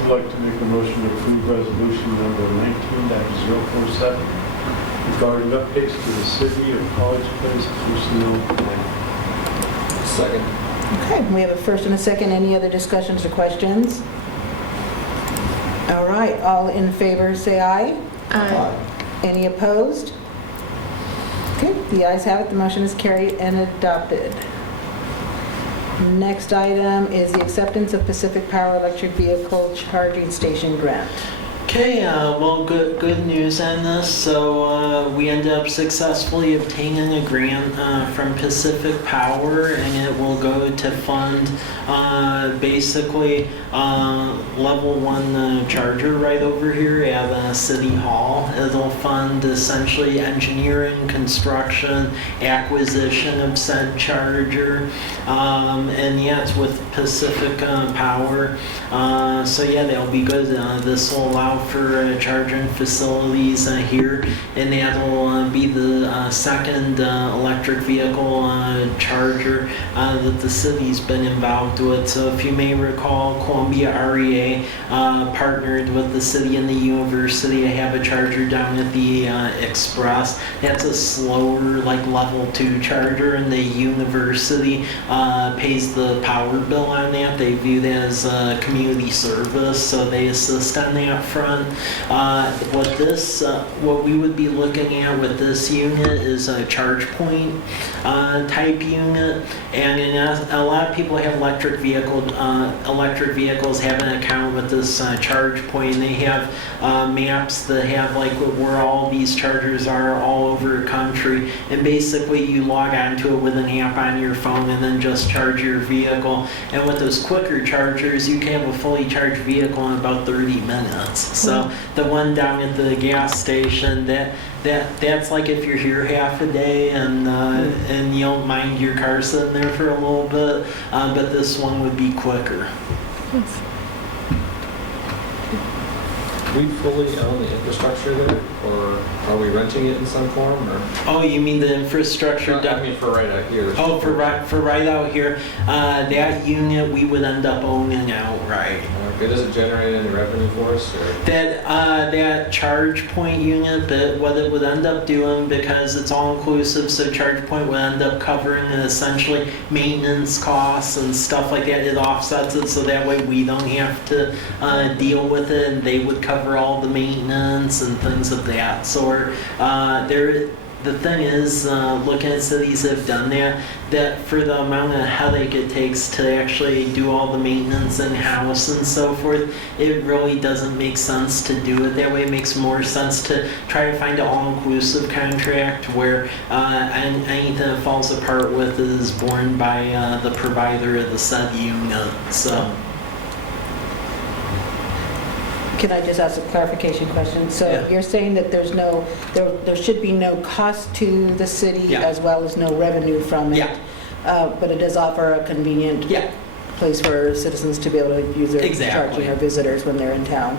I'd like to make a motion to approve resolution number 19-047 regarding updates to the City of College Place personnel plan. Second. Okay, we have a first and a second. Any other discussions or questions? All right, all in favor, say aye. Aye. Any opposed? Okay, the ayes have it. The motion is carried and adopted. Next item is the acceptance of Pacific Power Electric Vehicle Charging Station Grant. Okay, well, good news on this. So we ended up successfully obtaining a grant from Pacific Power, and it will go to fund basically level 1 charger right over here at City Hall. It'll fund essentially engineering, construction, acquisition of said charger, and yeah, it's with Pacific Power. So yeah, that'll be good. This will allow for charging facilities here, and that'll be the second electric vehicle charger that the city's been involved with. So if you may recall, Columbia REA partnered with the city and the university to have a charger down at the Express. That's a slower, like level 2 charger, and the university pays the power bill on that. They view that as a community service, so they assist on that front. What we would be looking at with this unit is a charge point type unit, and a lot of people have electric vehicles have an account with this charge point, and they have maps that have like where all these chargers are all over the country, and basically you log onto it with an app on your phone and then just charge your vehicle. And with those quicker chargers, you can have a fully charged vehicle in about 30 minutes. So the one down at the gas station, that's like if you're here half a day and you don't mind your car sitting there for a little bit, but this one would be quicker. We fully own the infrastructure there, or are we renting it in some form, or? Oh, you mean the infrastructure? I mean for right out here. Oh, for right out here, that unit we would end up owning outright. Okay, does it generate any revenue for us, or? That charge point unit, but what it would end up doing, because it's all inclusive, so charge point would end up covering essentially maintenance costs and stuff like that. It offsets it, so that way we don't have to deal with it, and they would cover all the maintenance and things of that sort. The thing is, looking at cities that have done that for the amount of headache it takes to actually do all the maintenance in-house and so forth, it really doesn't make sense to do it that way. It makes more sense to try to find an all-inclusive contract where anything that falls apart with is borne by the provider of the said unit. So. Can I just ask a clarification question? So Yeah. you're saying that there should be no cost to the city Yeah. as well as no revenue from it? Yeah. But it does offer a convenient Yeah. place for citizens to be able to use their Exactly. charging or visitors when they're in town?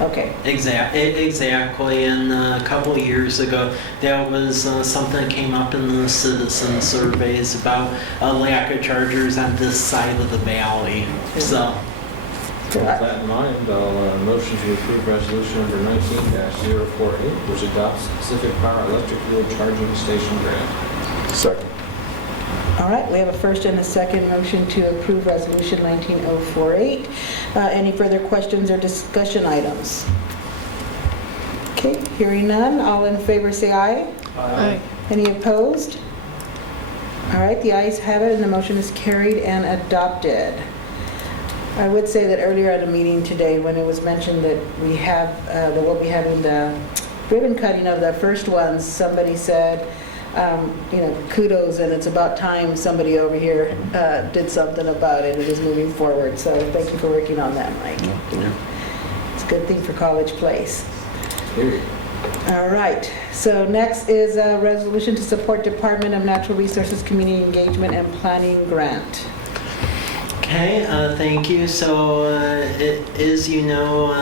Okay. Exactly, and a couple of years ago, that was something that came up in the citizen surveys about a lack of chargers on this side of the valley. So. With that in mind, I'll motion to approve resolution number 19-048, which adopts Pacific Power Electric Vehicle Charging Station Grant. Second. All right, we have a first and a second motion to approve Resolution 19048. Any further questions or discussion items? Okay, hearing none, all in favor say aye. Aye. Any opposed? All right, the ayes have it and the motion is carried and adopted. I would say that earlier at a meeting today, when it was mentioned that we have, that we'll be having the ribbon cutting of the first ones, somebody said, kudos, and it's about time somebody over here did something about it and is moving forward. So thank you for working on that, Mike. It's a good thing for College Place. All right, so next is a resolution to support Department of Natural Resources Community Engagement and Planning Grant. Okay, thank you. So, as you know,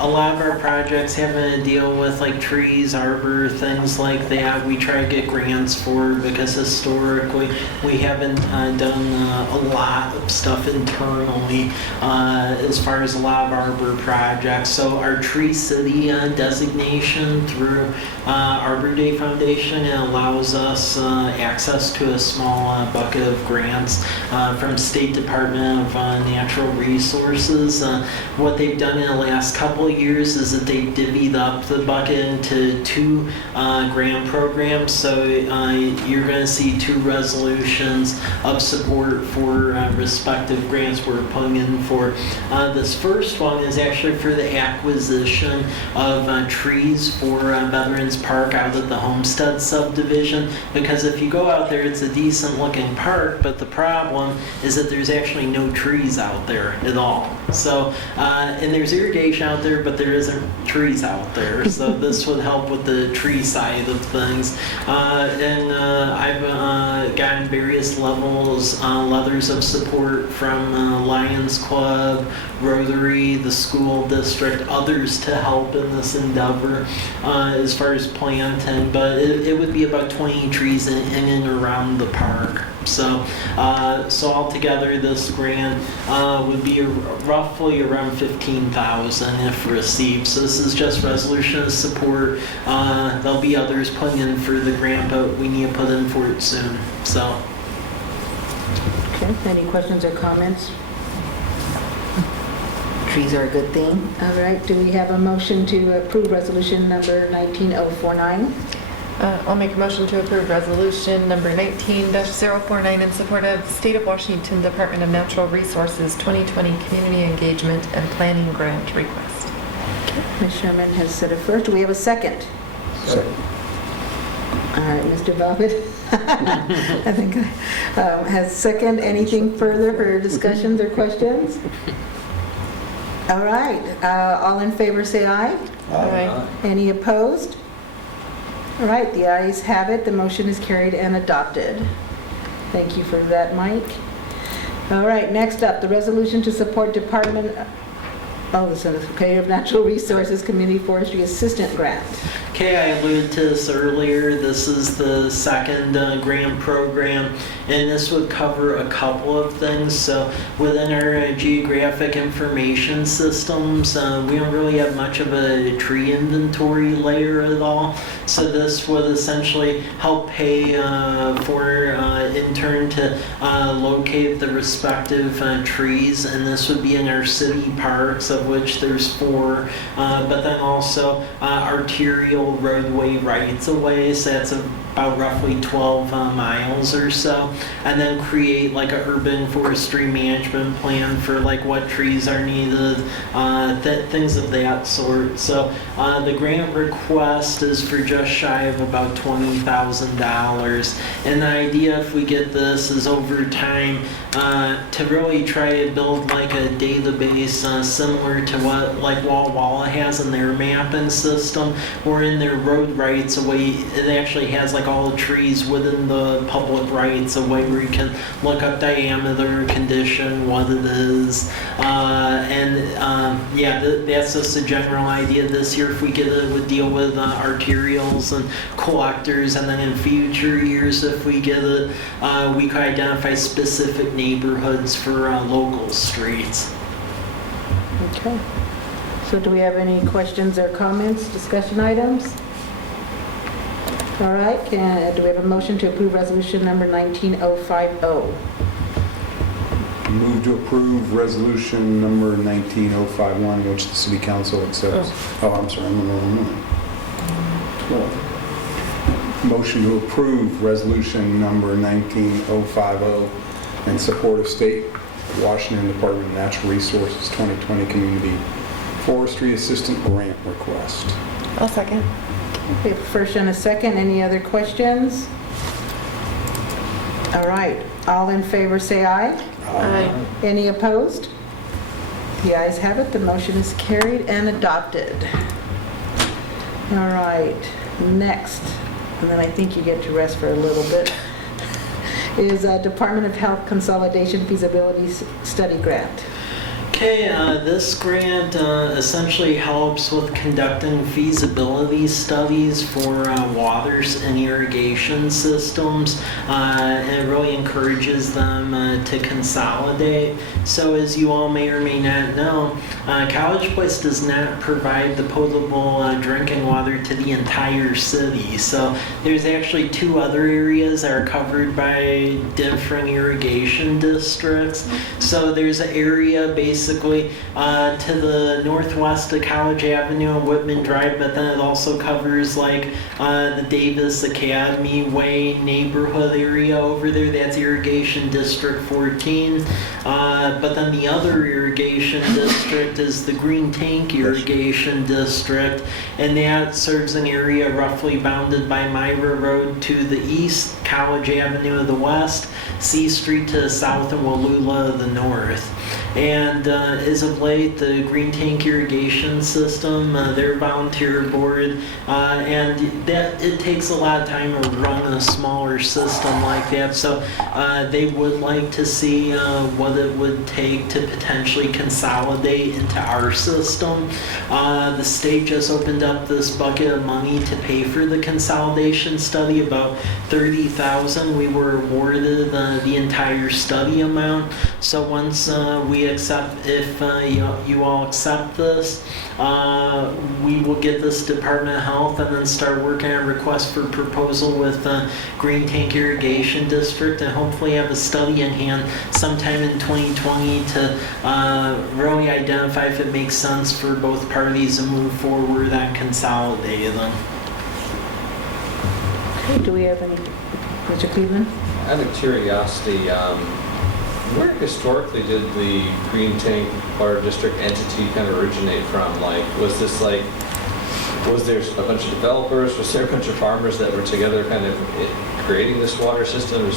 a lot of our projects having to deal with like trees, arbor, things like that, we try to get grants for, because historically we haven't done a lot of stuff internally as far as a lot of arbor projects. So our Tree City designation through Arbor Day Foundation, it allows us access to a small bucket of grants from State Department of Natural Resources. What they've done in the last couple of years is that they divvied up the bucket into 2 grant programs. So you're going to see 2 resolutions of support for respective grants we're putting in for. This first one is actually for the acquisition of trees for Veterans Park out at the Homestead subdivision, because if you go out there, it's a decent looking park, but the problem is that there's actually no trees out there at all. So, and there's irrigation out there, but there isn't trees out there. So this would help with the tree side of things. And I've gotten various letters of support from Lions Club, Rotary, the school district, others to help in this endeavor as far as planting, but it would be about 20 trees in and around the park. So, so altogether, this grant would be roughly around $15,000 if received. So this is just resolution of support. There'll be others putting in for the grant, but we need to put in for it soon. So. Okay, any questions or comments? Trees are a good thing. All right, do we have a motion to approve resolution number 19049? I'll make a motion to approve resolution number 19-049 in support of State of Washington Department of Natural Resources 2020 Community Engagement and Planning Grant request. Ms. Sherman has said it first. Do we have a second? Second. All right, Mr. Bobbitt, I think has second. Anything further for discussions or questions? All right, all in favor say aye. Aye. Any opposed? All right, the ayes have it. The motion is carried and adopted. Thank you for that, Mike. All right, next up, the resolution to support Department of Natural Resources Community Forestry Assistant Grant. Okay, I alluded to this earlier. This is the second grant program, and this would cover a couple of things. So within our geographic information systems, we don't really have much of a tree inventory layer at all. So this would essentially help pay for, in turn, to locate the respective trees, and this would be in our city parks, of which there's 4, but then also arterial roadway rights-of-way, so that's about roughly 12 miles or so, and then create like a urban forestry management plan for like what trees are needed, things of that sort. So the grant request is for just shy of about $20,000, and the idea, if we get this, is over time to really try to build like a database similar to what like Walla Walla has in their mapping system, or in their road rights of way. It actually has like all the trees within the public rights of way where you can look up diameter, condition, what it is, yeah, that's just a general idea. This year, if we get it, would deal with arterials and collectors, and then in future years, if we get it, we could identify specific neighborhoods for local streets. Okay. So do we have any questions or comments, discussion items? All right, do we have a motion to approve resolution number 19050? Move to approve resolution number 19051, which the city council accepts. Oh, I'm sorry, I'm on the wrong one. Motion to approve resolution number 19050 in support of State Washington Department of Natural Resources 2020 Community Forestry Assistant Grant request. I'll second. We have a first and a second. Any other questions? All right, all in favor say aye. Aye. Any opposed? The ayes have it. The motion is carried and adopted. All right, next, and then I think you get to rest for a little bit, is Department of Health Consolidation Feasibility Study Grant. Okay, this grant essentially helps with conducting feasibility studies for waters and irrigation systems. And it really encourages them to consolidate. So as you all may or may not know, College Place does not provide the potable drinking water to the entire city. So there's actually 2 other areas that are covered by different irrigation districts. So there's an area basically to the northwest of College Avenue and Whitman Drive, but then it also covers like the Davis Academy Way neighborhood area over there. That's Irrigation District 14. But then the other irrigation district is the Green Tank Irrigation District, and that serves an area roughly bounded by Myra Road to the east, College Avenue to the west, C Street to the south, and Wallula to the north. And as of late, the Green Tank Irrigation System, their volunteer board, and that it takes a lot of time to run a smaller system like that. So they would like to see what it would take to potentially consolidate into our system. The state just opened up this bucket of money to pay for the consolidation study, about $30,000. We were awarded the entire study amount. So once we accept, if you all accept this, we will get this Department of Health and then start working on a request for proposal with Green Tank Irrigation District, and hopefully have a study in hand sometime in 2020 to really identify if it makes sense for both parties to move forward on consolidating them. Okay, do we have any, Mr. Cleveland? Out of curiosity, where historically did the Green Tank Water District entity kind of originate from? Like, was this like, was there a bunch of developers? Was there a bunch of farmers that were together kind of creating this water system?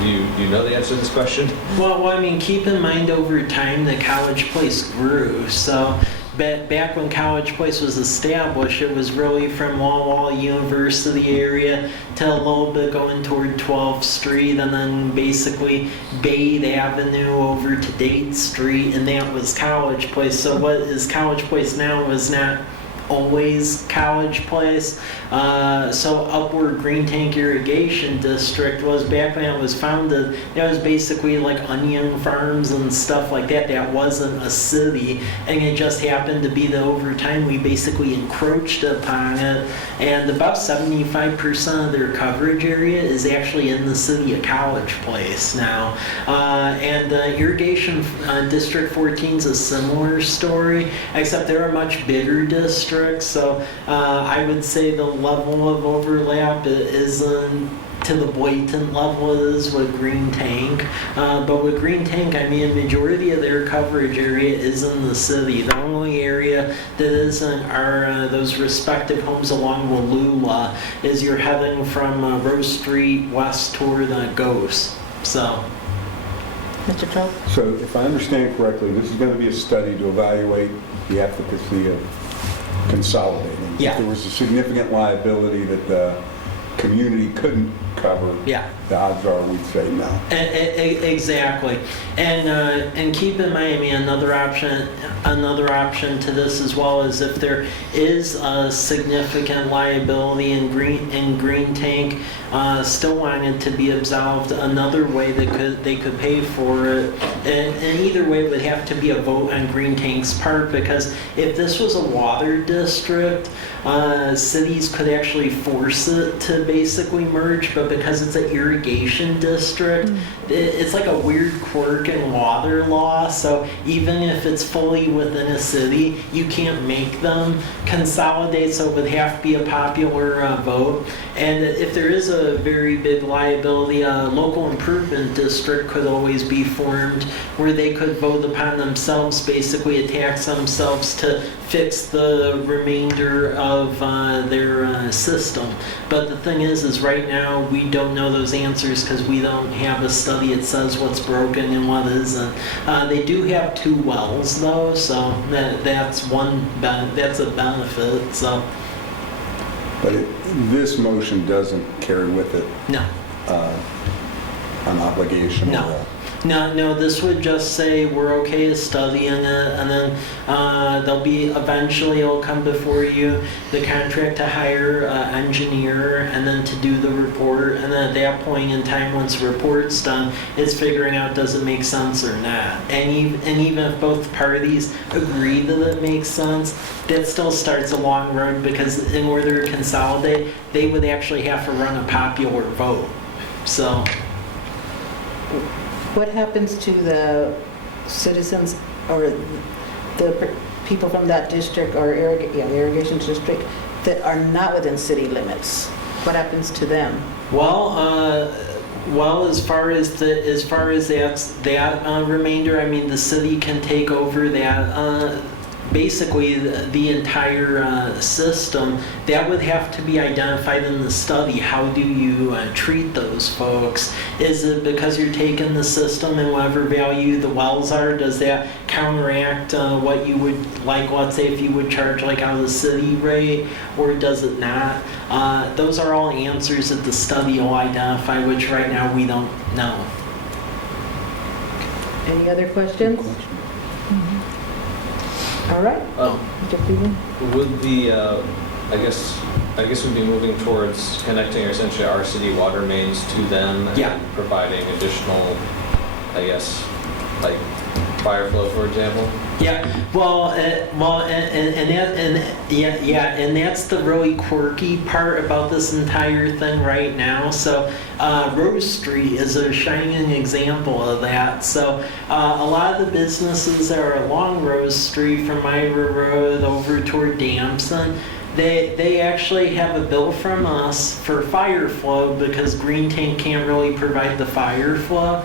Do you know the answer to this question? Well, I mean, keep in mind over time that College Place grew. So back when College Place was established, it was really from Walla Walla University area to a little bit going toward 12th Street, and then basically Bade Avenue over to Date Street, and that was College Place. So what is College Place now was not always College Place. So Upward Green Tank Irrigation District was, back when it was founded, that was basically like onion farms and stuff like that. That wasn't a city, and it just happened to be that over time we basically encroached upon it, and about 75% of their coverage area is actually in the city of College Place now. And Irrigation District 14 is a similar story, except they're a much bigger district. So I would say the level of overlap isn't to the blatant level it is with Green Tank. But with Green Tank, I mean, a majority of their coverage area is in the city. The only area that isn't are those respective homes along Wallula, as you're heading from Rose Street west toward Ghost. So. Mr. Trout? So if I understand correctly, this is going to be a study to evaluate the efficacy of consolidating. Yeah. If there was a significant liability that the community couldn't cover, Yeah. the odds are we'd say no. Exactly, and keep in mind, I mean, another option to this as well is if there is a significant liability in Green Tank, still wanted to be absolved. Another way they could pay for it, and either way it would have to be a vote on Green Tank's part, because if this was a water district, cities could actually force it to basically merge, but because it's an irrigation district, it's like a weird quirk in water law. So even if it's fully within a city, you can't make them consolidate, so it would have to be a popular vote. And if there is a very big liability, a local improvement district could always be formed where they could vote upon themselves, basically tax themselves to fix the remainder of their system. But the thing is right now we don't know those answers because we don't have a study that says what's broken and what isn't. They do have 2 wells though, so that's a benefit. So. But this motion doesn't carry with it No. an obligation? or No. No, this would just say we're okay studying it, and then there'll be, eventually it'll come before you, the contract to hire an engineer, and then to do the report, and then at that point in time, once the report's done, it's figuring out does it make sense or not. And even if both parties agree that it makes sense, that still starts a long road, because in order to consolidate, they would actually have to run a popular vote. So, What happens to the citizens or the people from that district or irrigation district that are not within city limits? What happens to them? well, as far as that remainder, I mean, the city can take over that. Basically, the entire system, that would have to be identified in the study. How do you treat those folks? Is it because you're taking the system and whatever value the wells are, does that counteract what you would, like, let's say if you would charge like out of the city rate, or does it not? Those are all answers that the study will identify, which right now we don't know. Any other questions? All right. Mr. Cleveland? Would the, I guess we'd be moving towards connecting essentially our city water mains to them Yeah. and providing additional, I guess, like fire flow, for example? Yeah, and that's the really quirky part about this entire thing right now. So Rose Street is a shining example of that. So a lot of the businesses that are along Rose Street from Ira Road over toward Damson, they actually have a bill from us for fire flow because Green Tank can't really provide the fire flow.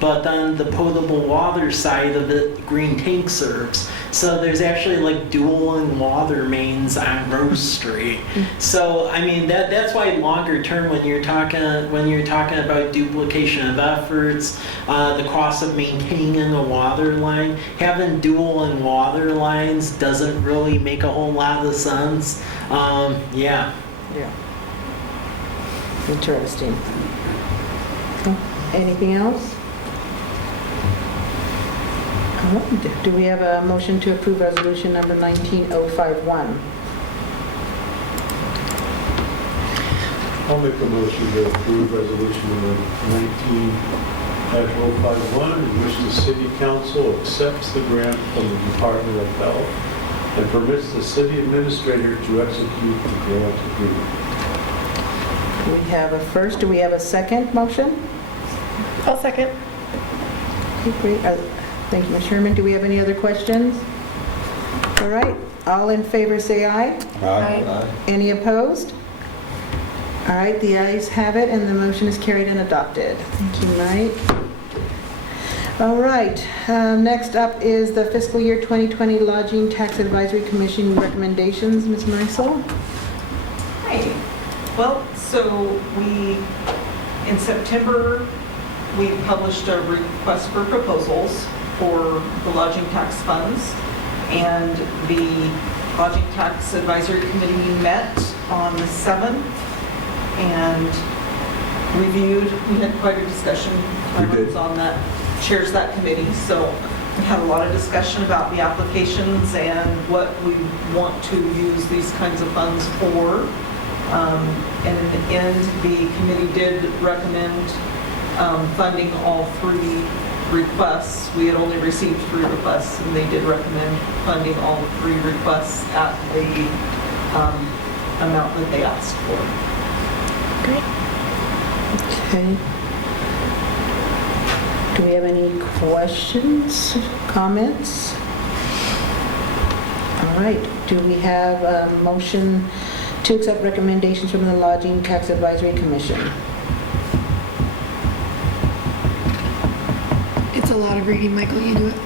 But then the potable water side of it, Green Tank serves. So there's actually like dual and water mains on Rose Street. So I mean that's why longer term, when you're talking about duplication of efforts, the cost of maintaining a water line, having dual and water lines doesn't really make a whole lot of sense. Yeah. Interesting. Anything else? All right. Do we have a motion to approve resolution number 19051? I'll make a motion to approve resolution number 19-051, in which the city council accepts the grant from the Department of Health and permits the city administrator to execute the grant agreement. Do we have a first? Do we have a second motion? I'll second. Okay, great. Thank you, Ms. Sherman. Do we have any other questions? All right. All in favor say aye. Aye. Any opposed? All right, the ayes have it, and the motion is carried and adopted. Thank you, Mike. All right, next up is the fiscal year 2020 Lodging Tax Advisory Commission recommendations. Ms. Marisol? Hi. Well, so in September, we published a request for proposals for the lodging tax funds, and the Lodging Tax Advisory Committee met on the 7th and reviewed. We had quite a discussion. We did. I was on that, chairs that committee, so we had a lot of discussion about the applications and what we want to use these kinds of funds for. And in the end, the committee did recommend funding all 3 requests. We had only received 3 requests, and they did recommend funding all 3 requests at the amount that they asked for. Great. Okay. Do we have any questions, comments? All right. Do we have a motion to accept recommendations from the Lodging Tax Advisory Commission? It's a lot of reading, Michael. You do it.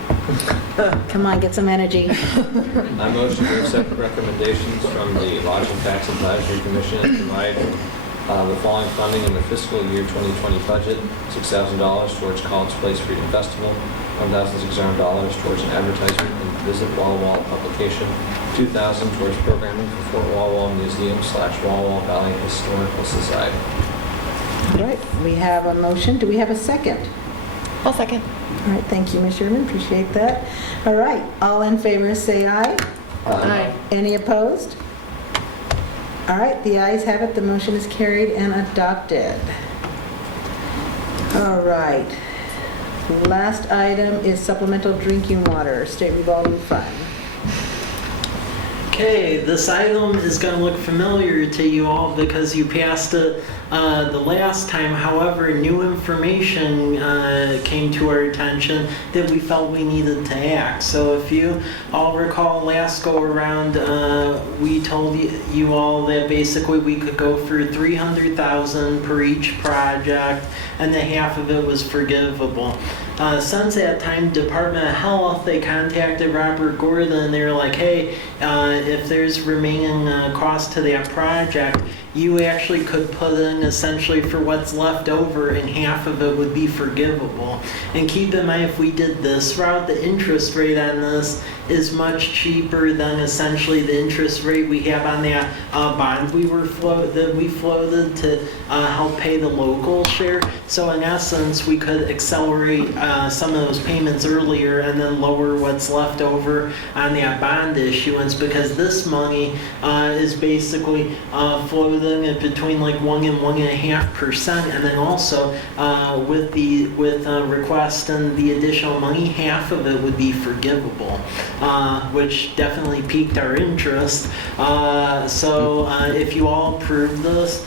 Come on, get some energy. I motion to accept recommendations from the Lodging Tax Advisory Commission and provide the following funding in the fiscal year 2020 budget: $6,000 towards College Place Freedom Festival, $1,600 towards an advertisement and Visit Walla Walla publication, $2,000 towards programming for Fort Walla Walla Museum / Walla Walla Valley Historical Society. All right, we have a motion. Do we have a second? I'll second. All right, thank you, Ms. Sherman, appreciate that. All right, all in favor say aye. Aye. Any opposed? All right, the ayes have it, the motion is carried and adopted. All right, last item is supplemental drinking water, state revolving fund. Okay, this item is going to look familiar to you all because you passed it the last time. However, new information came to our attention that we felt we needed to act. So if you all recall last go around, we told you all that basically we could go for $300,000 per each project and that half of it was forgivable. Since that time, Department of Health, they contacted Robert Gordon and they were like, hey, if there's remaining cost to that project, you actually could put in essentially for what's left over and half of it would be forgivable. And keep in mind, if we did this route, the interest rate on this is much cheaper than essentially the interest rate we have on that bond we floated to help pay the local share. So in essence, we could accelerate some of those payments earlier and then lower what's left over on that bond issuance, because this money is basically floating at between like 1 and 1.5%, and then also with request and the additional money, half of it would be forgivable, which definitely piqued our interest. So if you all approve this,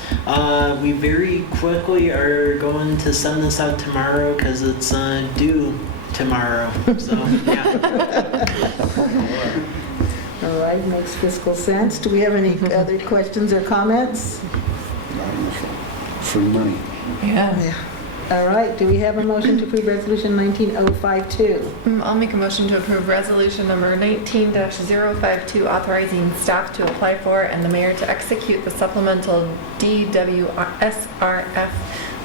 we very quickly are going to send this out tomorrow because it's due tomorrow. So yeah. All right, makes fiscal sense. Do we have any other questions or comments? Free money. Yeah. All right, do we have a motion to approve Resolution 19052? I'll make a motion to approve resolution number 19-052, authorizing staff to apply for and the mayor to execute the supplemental DWSRF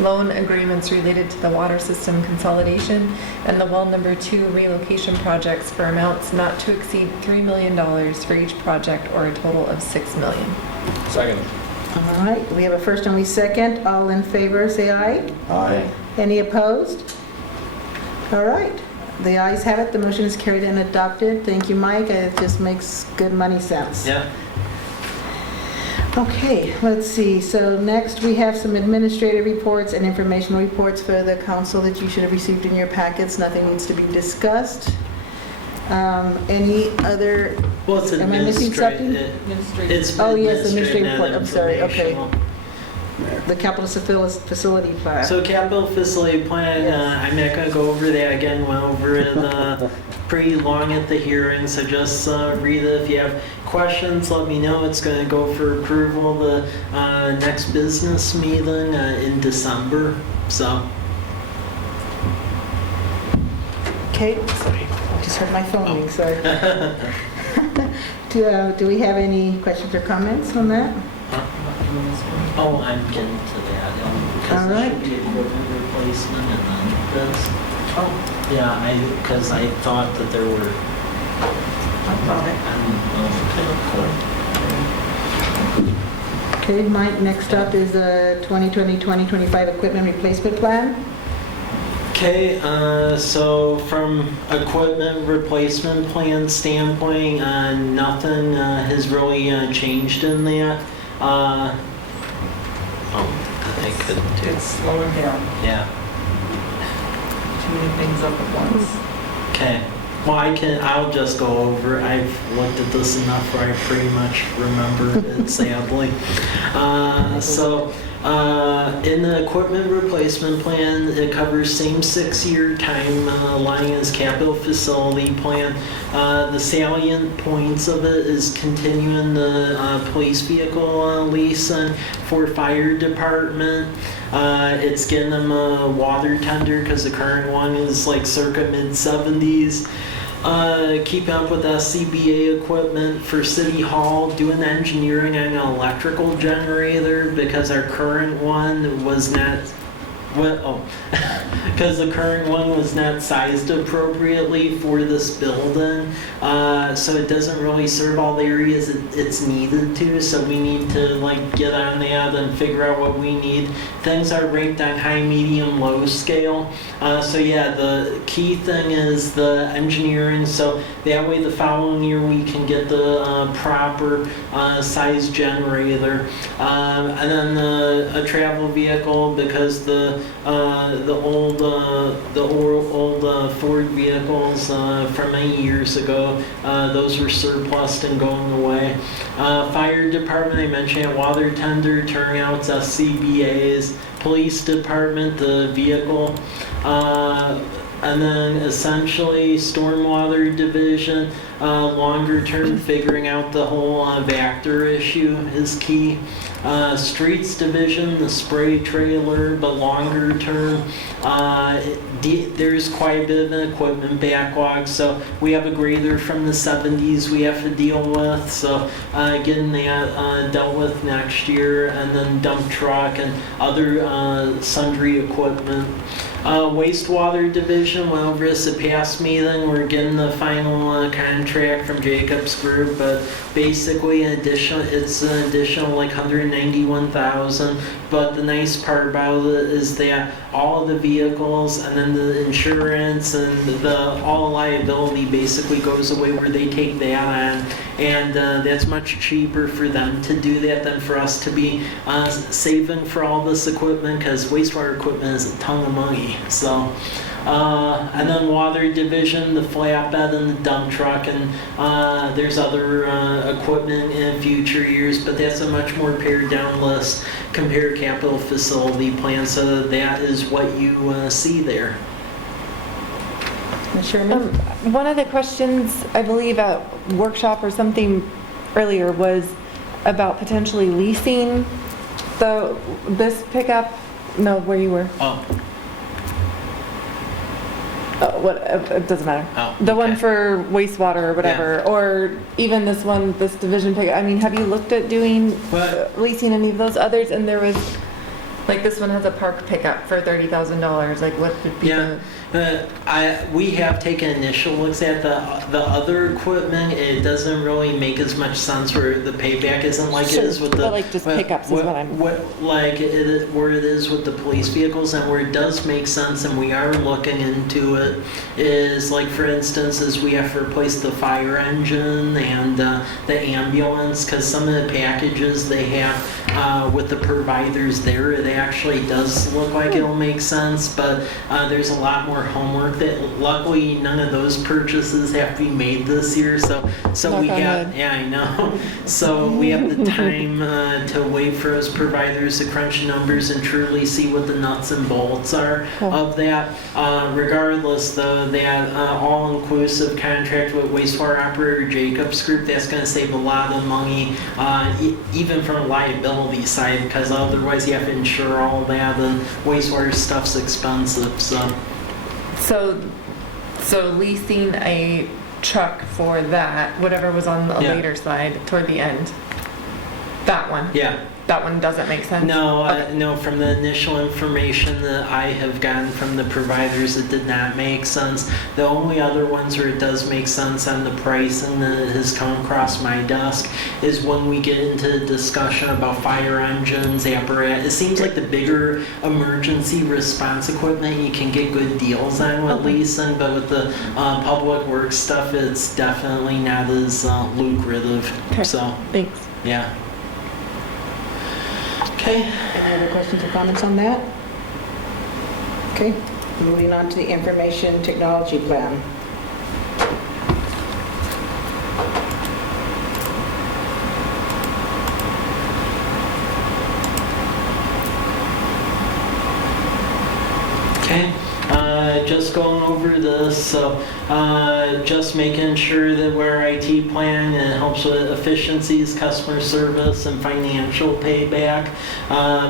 loan agreements related to the water system consolidation and the well number 2 relocation projects for amounts not to exceed $3 million for each project, or a total of $6 million. Second. All right, we have a first and we second. All in favor, say aye. Aye. Any opposed? All right, the ayes have it, the motion is carried and adopted. Thank you, Mike, it just makes good money sense. Yeah. Okay, let's see, so next we have some administrative reports and informational reports for the council that you should have received in your packets. Nothing needs to be discussed. Any other, Well, it's am I missing something? It's Oh, yes, administrative administrative report, I'm sorry, okay. informational. The capital facility plan. So capital facility plan, I'm not going to go over that again. Went over it pretty long at the hearing, so just read it. If you have questions, let me know. It's going to go for approval the next business meeting in December. So. Okay, sorry, I just heard my phone ring, sorry. Do we have any questions or comments on that? Oh, I'm getting to that. Because All there right. should be equipment replacement and then this. Oh, Yeah, because I thought that there were. I thought it. Okay, Mike, next up is a 2020-2025 equipment replacement plan. Okay, so from equipment replacement plan standpoint, nothing has really changed in that. I could do. It's slowing down. Yeah. Too many things up at once. Okay. Well, I'll just go over. I've looked at this enough where I pretty much remember it, sadly. In the equipment replacement plan, it covers same 6-year timeline as capital facility plan. The salient points of it is continuing the police vehicle leasing for fire department. It's getting them a water tender because the current one is like circa mid-70s. Keeping up with SCBA equipment for City Hall, doing the engineering on an electrical generator because our current one was not, because the current one was not sized appropriately for this building. So it doesn't really serve all the areas it's needed to, so we need to like get on that and figure out what we need. Things are ranked on high, medium, low scale. So yeah, the key thing is the engineering, so that way the following year we can get the proper size generator. And then a travel vehicle, because the old Ford vehicles from many years ago, those were surplus and going away. Fire department, I mentioned it, water tender, turnouts, SCBA's, police department, the vehicle, and then essentially stormwater division, longer term, figuring out the whole Vector issue is key. Streets division, the spray trailer, but longer term, there's quite a bit of an equipment backlog. So we have a grader from the 70s we have to deal with. So getting that dealt with next year, and then dump truck and other sundry equipment. Wastewater division, went over this at past meeting. We're getting the final contract from Jacobs Group, but basically it's an additional like 191,000. But the nice part about it is that all of the vehicles and then the insurance and all liability basically goes away where they take that on, and that's much cheaper for them to do that than for us to be saving for all this equipment, because wastewater equipment is a ton of money. So, and then water division, the flatbed and the dump truck, and there's other equipment in future years, but that's a much more pared down list compared to capital facility plan, so that is what you see there. Ms. Sherman? One of the questions, I believe at workshop or something earlier, was about potentially leasing this pickup. No, where you were. It doesn't matter. The one for wastewater or whatever, or even this one, this division pickup. I mean, have you looked at doing leasing any of those others? And there was, like, this one has a park pickup for $30,000. Like, what would be the... We have taken initial looks at the other equipment. It doesn't really make as much sense where the payback isn't like it is with the... But like just pickups is what I'm... where it is with the police vehicles, and where it does make sense, and we are looking into it, is like, for instance, is we have to replace the fire engine and the ambulance, because some of the packages they have with the providers there, it actually does look like it'll make sense, but there's a lot more homework that luckily none of those purchases have to be made this year, so we have, yeah, I know, so we have the time to wait for those providers to crunch numbers and truly see what the nuts and bolts are of that. Regardless though, that all-inclusive contract with wastewater operator Jacobs Group, that's going to save a lot of money, even from a liability side, because otherwise you have to insure all that, and wastewater stuff's expensive. So leasing a truck for that, whatever was on the later slide toward the end, that one. Yeah. That one doesn't make sense? No, no, from the initial information that I have gotten from the providers, it did not make sense. The only other ones where it does make sense on the pricing that has come across my desk is when we get into the discussion about fire engines, apparatus. It seems like the bigger emergency response equipment you can get good deals on with leasing, but with the public works stuff, it's definitely not as lucrative. Okay. So, thanks. Yeah. Okay. Any other questions or comments on that? Okay, moving on to the information technology plan. Okay. Just going over this, so just making sure that we're IT plan and it helps with efficiencies, customer service, and financial payback.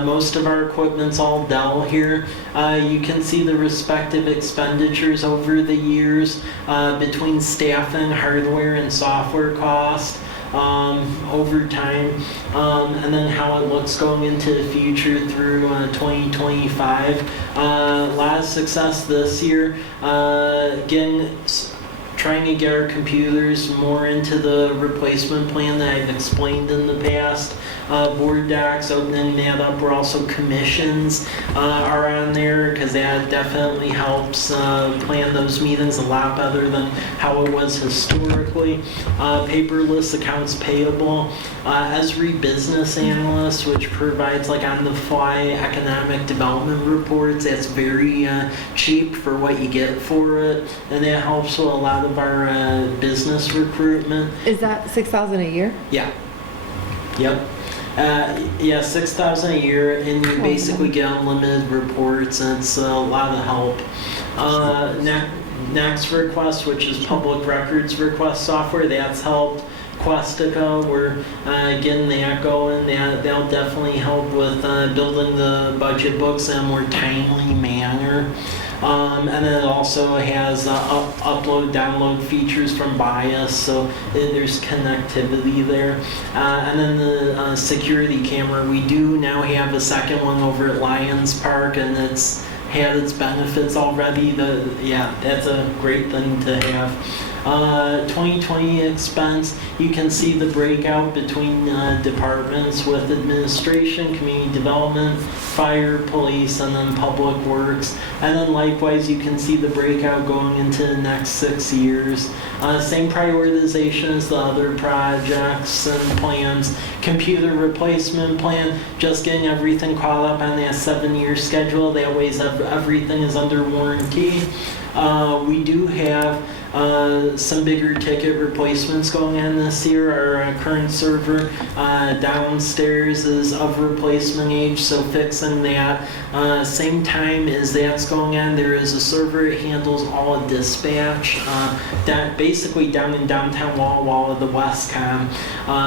Most of our equipment's all Dell here. You can see the respective expenditures over the years between staffing, hardware, and software cost. over time, and then how it looks going into the future through 2025. A lot of success this year. Again, trying to get our computers more into the replacement plan that I've explained in the past. Board docs, opening that up, where also commissions are on there, because that definitely helps plan those meetings a lot better than how it was historically. Paperless accounts payable. Esri Business Analyst, which provides like on-the-fly economic development reports. That's very cheap for what you get for it, and that helps with a lot of our business recruitment. Is that 6,000 a year? Yeah. Yep. Yeah, 6,000 a year, and you basically get unlimited reports, and it's a lot of help. Next request, which is public records request software, that's helped. Questica, we're getting that going. That'll definitely help with building the budget books in a more timely manner. And then it also has upload, download features from BIOS, so there's connectivity there. And then the security camera, we do now have a second one over at Lions Park, and it's had its benefits already. Yeah, that's a great thing to have. 2020 expense, you can see the breakout between departments with administration, community development, fire, police, and then public works. And then likewise, you can see the breakout going into the next 6 years. Same prioritization as the other projects and plans. Computer replacement plan, just getting everything caught up on that 7-year schedule. That way everything is under warranty. We do have some bigger ticket replacements going on this year. Our current server downstairs is of replacement age, so fixing that. Same time as that's going on, there is a server that handles all of dispatch, basically down in downtown Walla Walla, the Westcom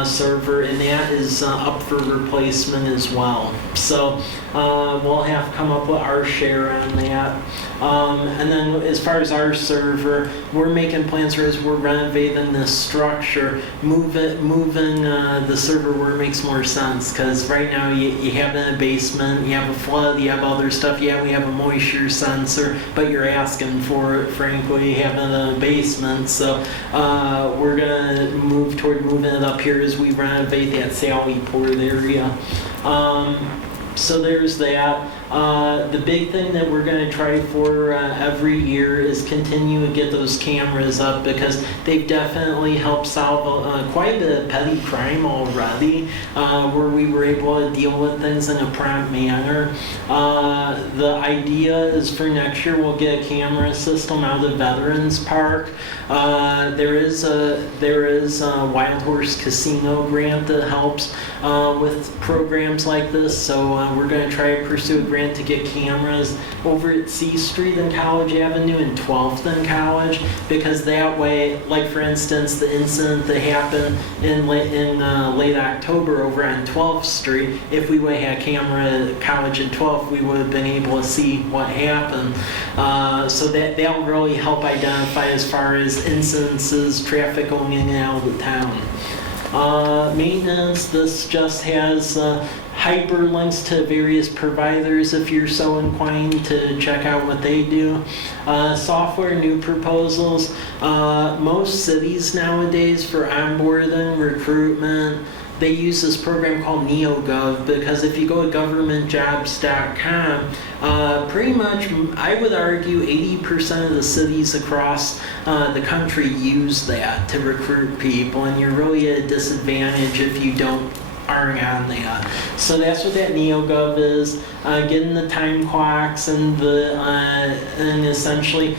server, and that is up for replacement as well. So we'll have to come up with our share on that. And then as far as our server, we're making plans for as we're renovating this structure, moving the server where it makes more sense, because right now you have it in a basement, you have a flood, you have other stuff. Yeah, we have a moisture sensor, but you're asking for it, frankly, having a basement. So we're gonna move toward moving it up here as we renovate that Sally Port area. So there's that. The big thing that we're going to try for every year is continue to get those cameras up, because they've definitely helped solve quite a bit of petty crime already, where we were able to deal with things in a prompt manner. The idea is for next year we'll get a camera system out of Veterans Park. There is a Wild Horse Casino grant that helps with programs like this, so we're going to try to pursue a grant to get cameras over at C Street and College Avenue and 12th and College, because that way, like for instance, the incident that happened in late October over on 12th Street, if we would have had a camera at College and 12th, we would have been able to see what happened. So that'll really help identify as far as incidences, traffic going in and out of the town. Maintenance, this just has hyperlinks to various providers if you're so inclined to check out what they do. Software, new proposals. Most cities nowadays for onboarding, recruitment, they use this program called NeoGov, because if you go to governmentjobs.com, pretty much, I would argue 80% of the cities across the country use that to recruit people, and you're really at a disadvantage if you aren't on that. So that's what that NeoGov is, getting the time clocks and essentially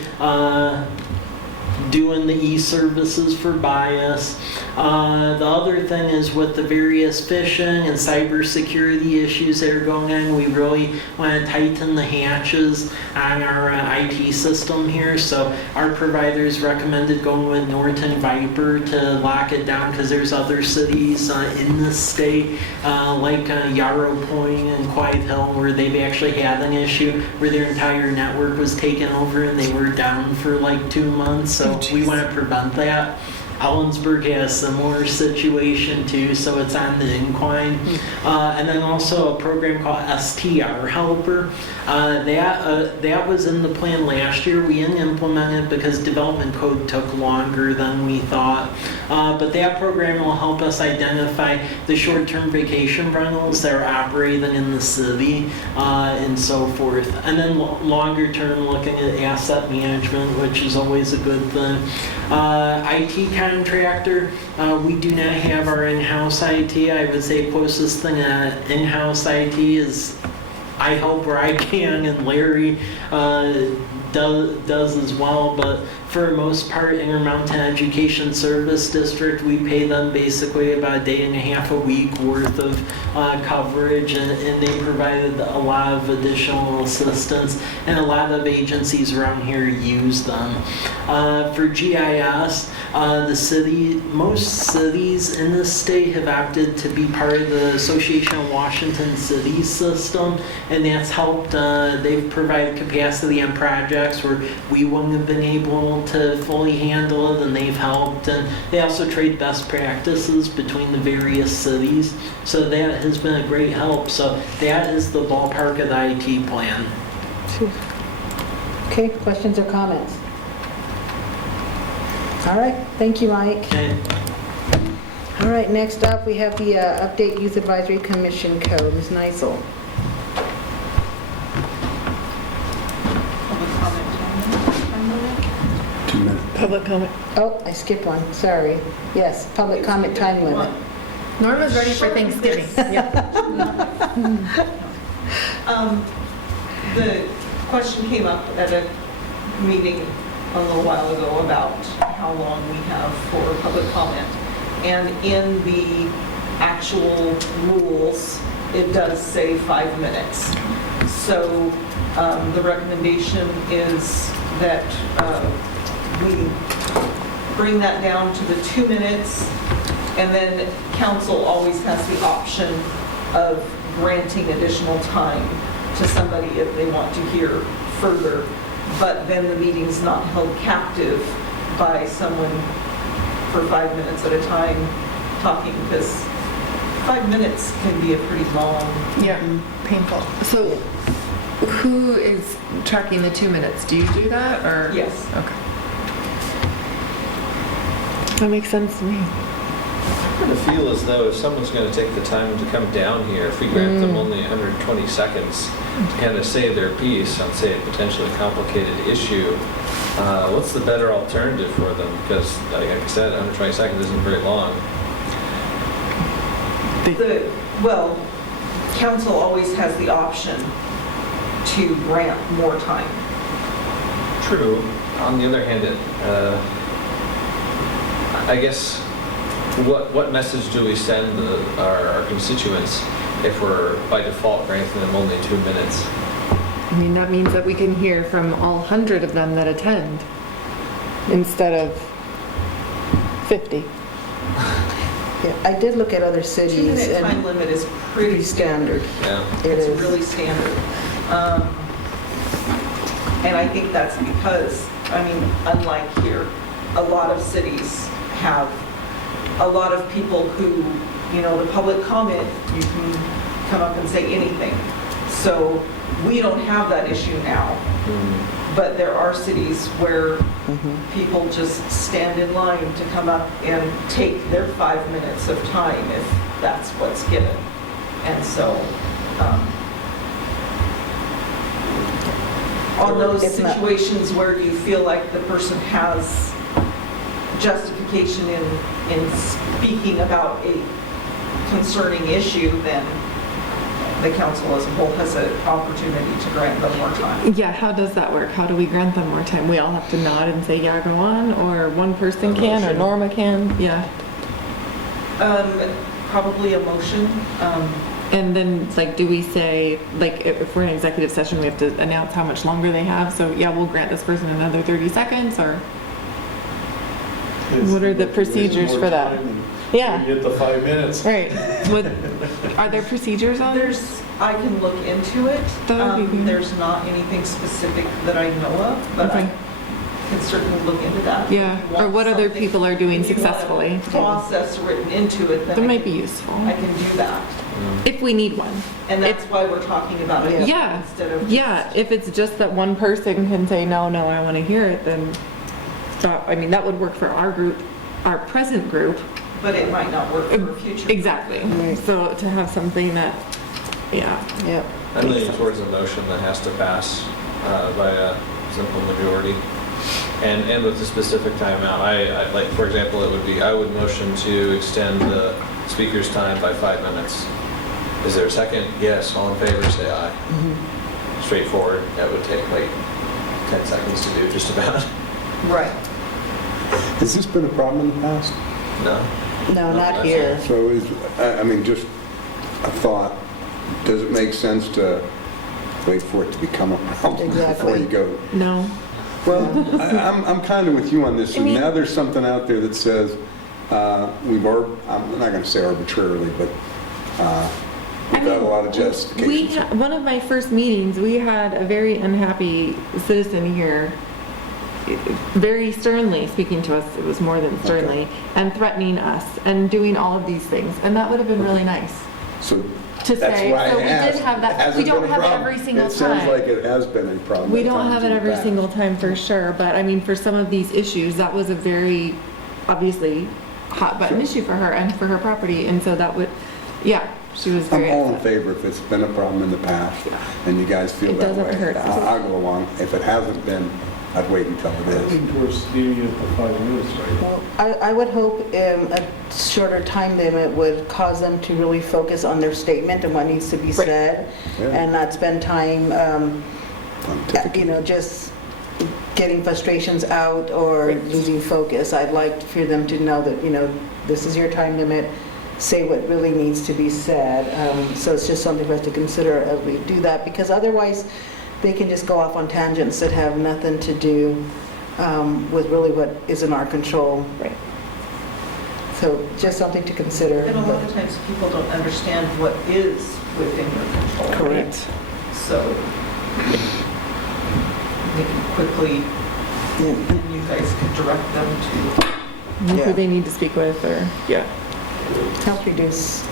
doing the e-services for BIOS. The other thing is with the various phishing and cybersecurity issues that are going on, we really want to tighten the hatches on our IT system here. So our providers recommended going with Norton Viper to lock it down, because there's other cities in the state like Yarrow Point and Quiet Hill where they've actually had an issue where their entire network was taken over and they were down for like 2 months. So we want to prevent that. Ellensburg has a similar situation too, so it's on the incline. And then also a program called STR Helper. That was in the plan last year. We didn't implement it because development code took longer than we thought. But that program will help us identify the short-term vacation rentals that are operating in the city and so forth. And then longer term, looking at asset management, which is always a good thing. IT contractor, we do not have our in-house IT. I would say closest thing to in-house IT is I help where I can, and Larry does as well. But for the most part, Intermountain Education Service District, we pay them basically about a day and a half a week worth of coverage, and they provided a lot of additional assistance, and a lot of agencies around here use them. For GIS, most cities in this state have opted to be part of the Association of Washington Cities system, and that's helped. They've provided capacity on projects where we wouldn't have been able to fully handle it, and they've helped. And they also trade best practices between the various cities, so that has been a great help. So that is the ballpark of the IT plan. Okay, questions or comments? All right, thank you, Mike. Okay. All right, next up, we have the Update Youth Advisory Commission Code. Ms. Neisel. Public comment time limit? 2 minutes. Public comment. Oh, I skipped one, sorry. Yes, public comment time limit. Norma's ready for Thanksgiving. The question came up at a meeting a little while ago about how long we have for public comment. And in the actual rules, it does say 5 minutes. So the recommendation is that we bring that down to the 2 minutes, and then council always has the option of granting additional time to somebody if they want to hear further. But then the meeting's not held captive by someone for 5 minutes at a time talking, because 5 minutes can be a pretty long. Yeah, painful. So who is tracking the 2 minutes? Do you do that, or? Yes. Okay. That makes sense to me. I kind of feel as though if someone's going to take the time to come down here, if we grant them only 120 seconds to kind of say their piece on, say, a potentially complicated issue, what's the better alternative for them? Because, like I said, 120 seconds isn't very long. Well, council always has the option to grant more time. True. On the other hand, I guess, what message do we send our constituents if we're by default granting them only 2 minutes? I mean, that means that we can hear from all 100 of them that attend instead of 50. Yeah, I did look at other 2 cities, minute time and limit is pretty standard. Yeah. it It's is. really standard. And I think that's because, I mean, unlike here, a lot of cities have a lot of people who, you know, the public comment, you can come up and say anything. So we don't have that issue now. But there are cities where people just stand in line to come up and take their 5 minutes of time if that's what's given. And so, on those It's not- situations where you feel like the person has justification in speaking about a concerning issue, then the council as a whole has an opportunity to grant them more time. Yeah, how does that work? How do we grant them more time? We all have to nod and say, yeah, go on, or one person can, or Norma can? Yeah. Probably a motion. And then, like, do we say, like, if we're in executive session, we have to announce how much longer they have? So, yeah, we'll grant this person another 30 seconds, or? What are the procedures for that? Yeah. You get the 5 minutes. Right. Are there procedures on this? I can look into it. That would be good. There's not anything specific that I know of, but Okay. can certainly look into that. Yeah, If you or want what other something- people are doing if you want a successfully. process written into it, then That I might can- be useful, I can do that. if we need one. And that's why we're talking about it Yeah, instead of. yeah, if it's just that one person can say, no, I want to hear it, then stop. I mean, that would work for our group, our present group. But it might not work for a future. Exactly. So to have something that, yeah. Yep. I'm leaning towards a motion that has to pass by a simple majority. And with the specific timeout, I like, for example, it would be, I would motion to extend the speaker's time by 5 minutes. Is there a second? Yes, all in favor, say aye. Straightforward, that would take like 10 seconds to do, just about. Right. Has this been a problem in the past? No? No, not that's here. So I mean, just a thought, does it make sense to wait for it to become a problem before Exactly. you go? No. Well, I'm kind of with you on this. I mean- Now there's something out there that says, I'm not going to say arbitrarily, but without a lot of justification. One of my first meetings, we had a very unhappy citizen here, very sternly speaking to us, it was more than sternly, and threatening us and doing all of these things. And that would have been really nice So to that's say. why I So we asked. did have that, Hasn't we don't been a have it problem. every single It sounds time. like it has been a problem. We at don't times have it in the every past. single time for sure, but I mean, for some of these issues, that was a very, obviously, hot button issue for her and for her property. And so that would, yeah, she was I'm very all in upset. favor if it's been a problem in the past and you guys feel It that way. doesn't hurt us. I'll go along. If it hasn't been, I'd wait until it is. Looking towards leaving it for 5 minutes right now. Well, I would hope a shorter time limit would cause them to really focus on their statement and what needs to be said, Yeah. and not spend time, Pontificate. just getting frustrations out or losing focus. I'd like for them to know that, this is your time limit, say what really needs to be said. So it's just something for us to consider as we do that, because otherwise they can just go off on tangents that have nothing to do with really what is in our control. Right. So just something to consider. And a lot of times people don't understand what is within your control. Correct. So they can quickly, and you guys can direct them to. Yeah. Who they need to speak with, or, yeah. Help reduce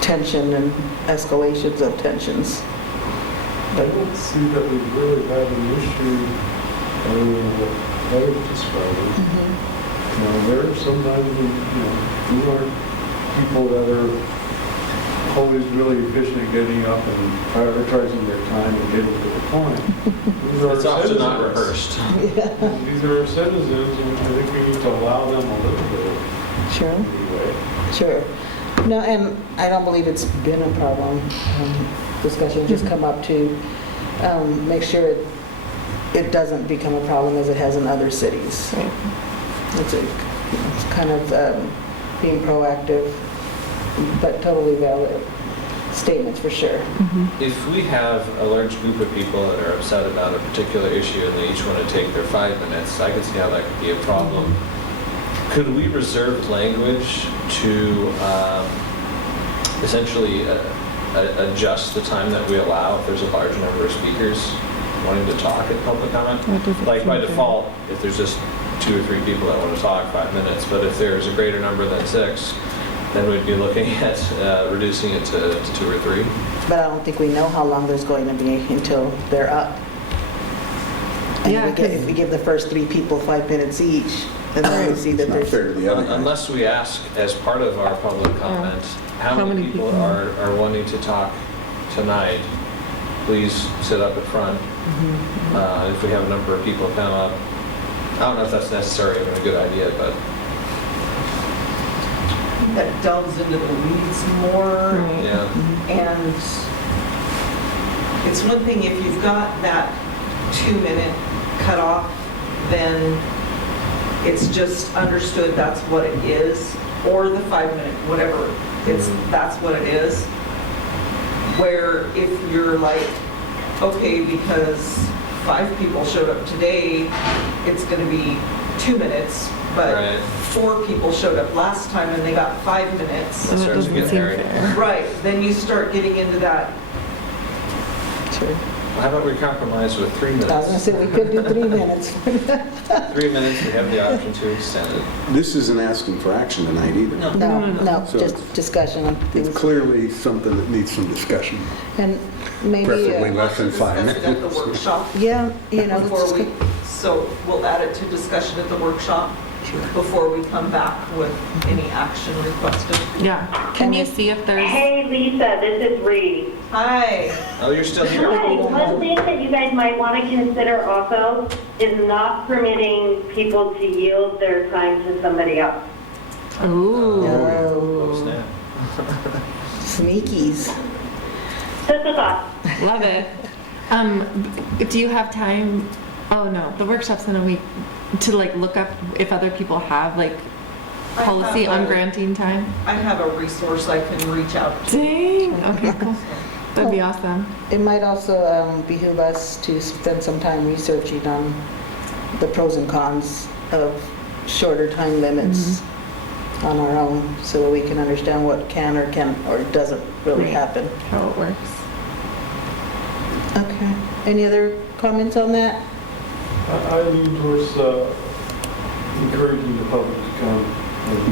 tension and escalations of tensions. I don't see that we really have an issue other than what Heather described. There are sometimes, we aren't people that are always really efficient at getting up and prioritizing their time and getting to the point. These are It's often not citizens. rehearsed. These are our citizens, and I think we need to allow them a little bit of Sure, leeway. sure. No, and I don't believe it's been a problem. Discussions just come up to make sure it doesn't become a problem as it has in other cities. Right. It's kind of being proactive, but totally valid statements for sure. If we have a large group of people that are upset about a particular issue and they each want to take their 5 minutes, I could see how that could be a problem. Could we reserve language to essentially adjust the time that we allow if there's a large number of speakers wanting to talk in public comment? That doesn't Like by seem fair. default, if there's just 2 or 3 people that want to talk, 5 minutes, but if there's a greater number than 6, then we'd be looking at reducing it to 2 or 3. But I don't think we know how long there's going to be until they're up. And Yeah, if we give the first 3 people 5 minutes each, and then we see that It's not there's... fair to the other guy. Unless we ask as part of our public comment, how many people are wanting to talk tonight, please sit up at front. If we have a number of people come up, I don't know if that's necessarily even a good idea, but That delves into the weeds more. Right. yeah. And it's one thing if you've got that 2-minute cutoff, then it's just understood that's what it is, or the 5-minute, whatever, that's what it is. Where if you're like, okay, because 5 people showed up today, it's gonna be 2 minutes, but Right. 4 people showed up last time and they got 5 minutes. So that starts to doesn't get seem hairy. fair. Right, then you start getting into that, Sure. How about we compromise with 3 I was gonna minutes? say, we could do 3 minutes. 3 minutes, we have the option to extend it. This isn't asking for action tonight either. No, So just discussion. It's clearly something that needs some discussion, And maybe, preferably less than 5 Discuss it at the minutes. workshop. yeah, you know, Before let's we, just- so we'll add it to discussion at the workshop before we come back with any action requested. Yeah. Can you see if there's, Hey Lisa, this is Reed. Hi. Oh, you're still here? Hi, one thing that you guys might want to consider also is not permitting people to yield their time to somebody else. ooh. Oh, oh, snap. sneakies. Just a thought. Love it. Do you have time? Oh no, the workshop's in a week to like look up if other people have like I policy have on a- granting time. I have a resource I can reach out to. Dang. Okay, cool. That'd be awesome. It might also behoove us to spend some time researching on the pros and cons of shorter time limits on our own, so that we can understand what can or doesn't really Right. happen. How it works. Okay. Any other comments on that? I lean towards encouraging the public to come Me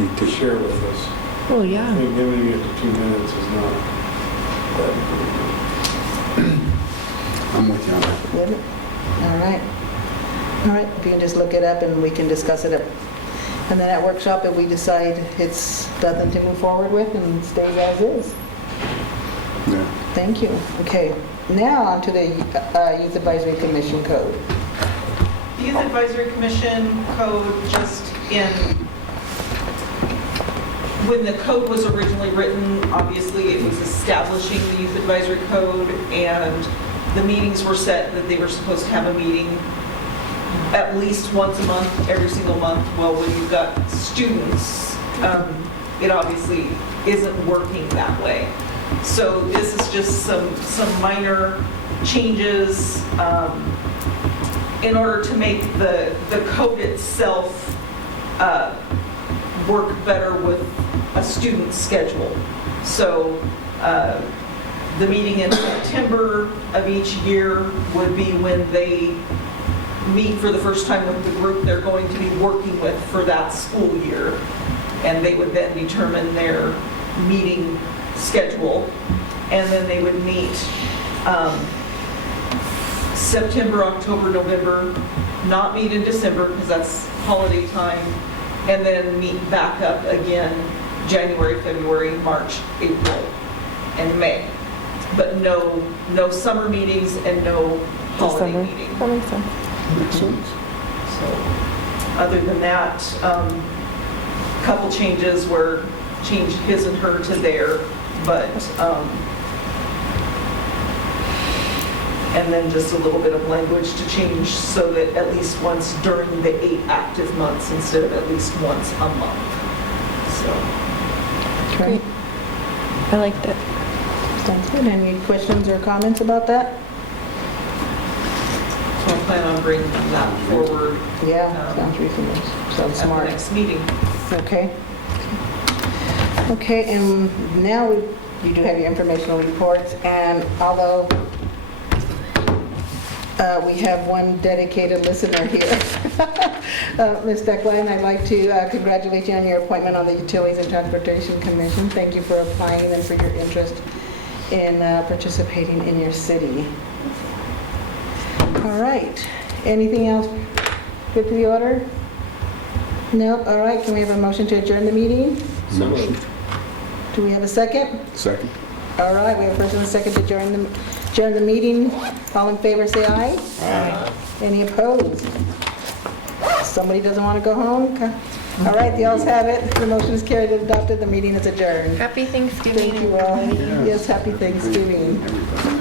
and too. to share with us. Oh I yeah. think limiting it to 2 minutes is not that encouraging. I'm with you on that. With it? All right. All right, if you can just look it up and we can discuss it. And then at workshop, if we decide it's nothing to move forward with and stays as is. Yeah. Thank you. Okay, now on to the Youth Advisory Commission Code. The Youth Advisory Commission code just when the code was originally written, obviously it was establishing the Youth Advisory Code, and the meetings were set that they were supposed to have a meeting at least once a month, every single month. Well, when you've got students, it obviously isn't working that way. So this is just some minor changes in order to make the code itself work better with a student's schedule. So the meeting in September of each year would be when they meet for the first time with the group they're going to be working with for that school year. And they would then determine their meeting schedule. And then they would meet September, October, November, not meet in December because that's holiday time, and then meet back up again January, February, March, April, and May. But no summer meetings and no holiday December. meeting. That makes sense. Makes sense. So, other than that, couple changes were changed his and her to their, but, and then just a little bit of language to change so that at least once during the 8 active months instead of at least once a month. So, Great. I liked it. Sounds good. Any questions or comments about that? so I plan on bringing that forward Yeah, sounds reasonable. Sounds at the smart. next meeting. Okay. Okay, and now you do have your informational reports, and although we have one dedicated listener here, Ms. Beckline, I'd like to congratulate you on your appointment on the Utilities and Transportation Commission. Thank you for applying and for your interest in participating in your city. All right. Anything else good to the order? No? All right. Can we have a motion to adjourn the meeting? Motion. Do we have a second? Second. All right. We have a first and a second to adjourn the meeting. All in favor, say aye. Aye. Any opposed? Somebody doesn't want to go home? Okay. All right. The ayes have it. The motion is carried and adopted. The meeting is adjourned. Happy Thanksgiving. Thank you all. Yes, happy Thanksgiving. Everybody.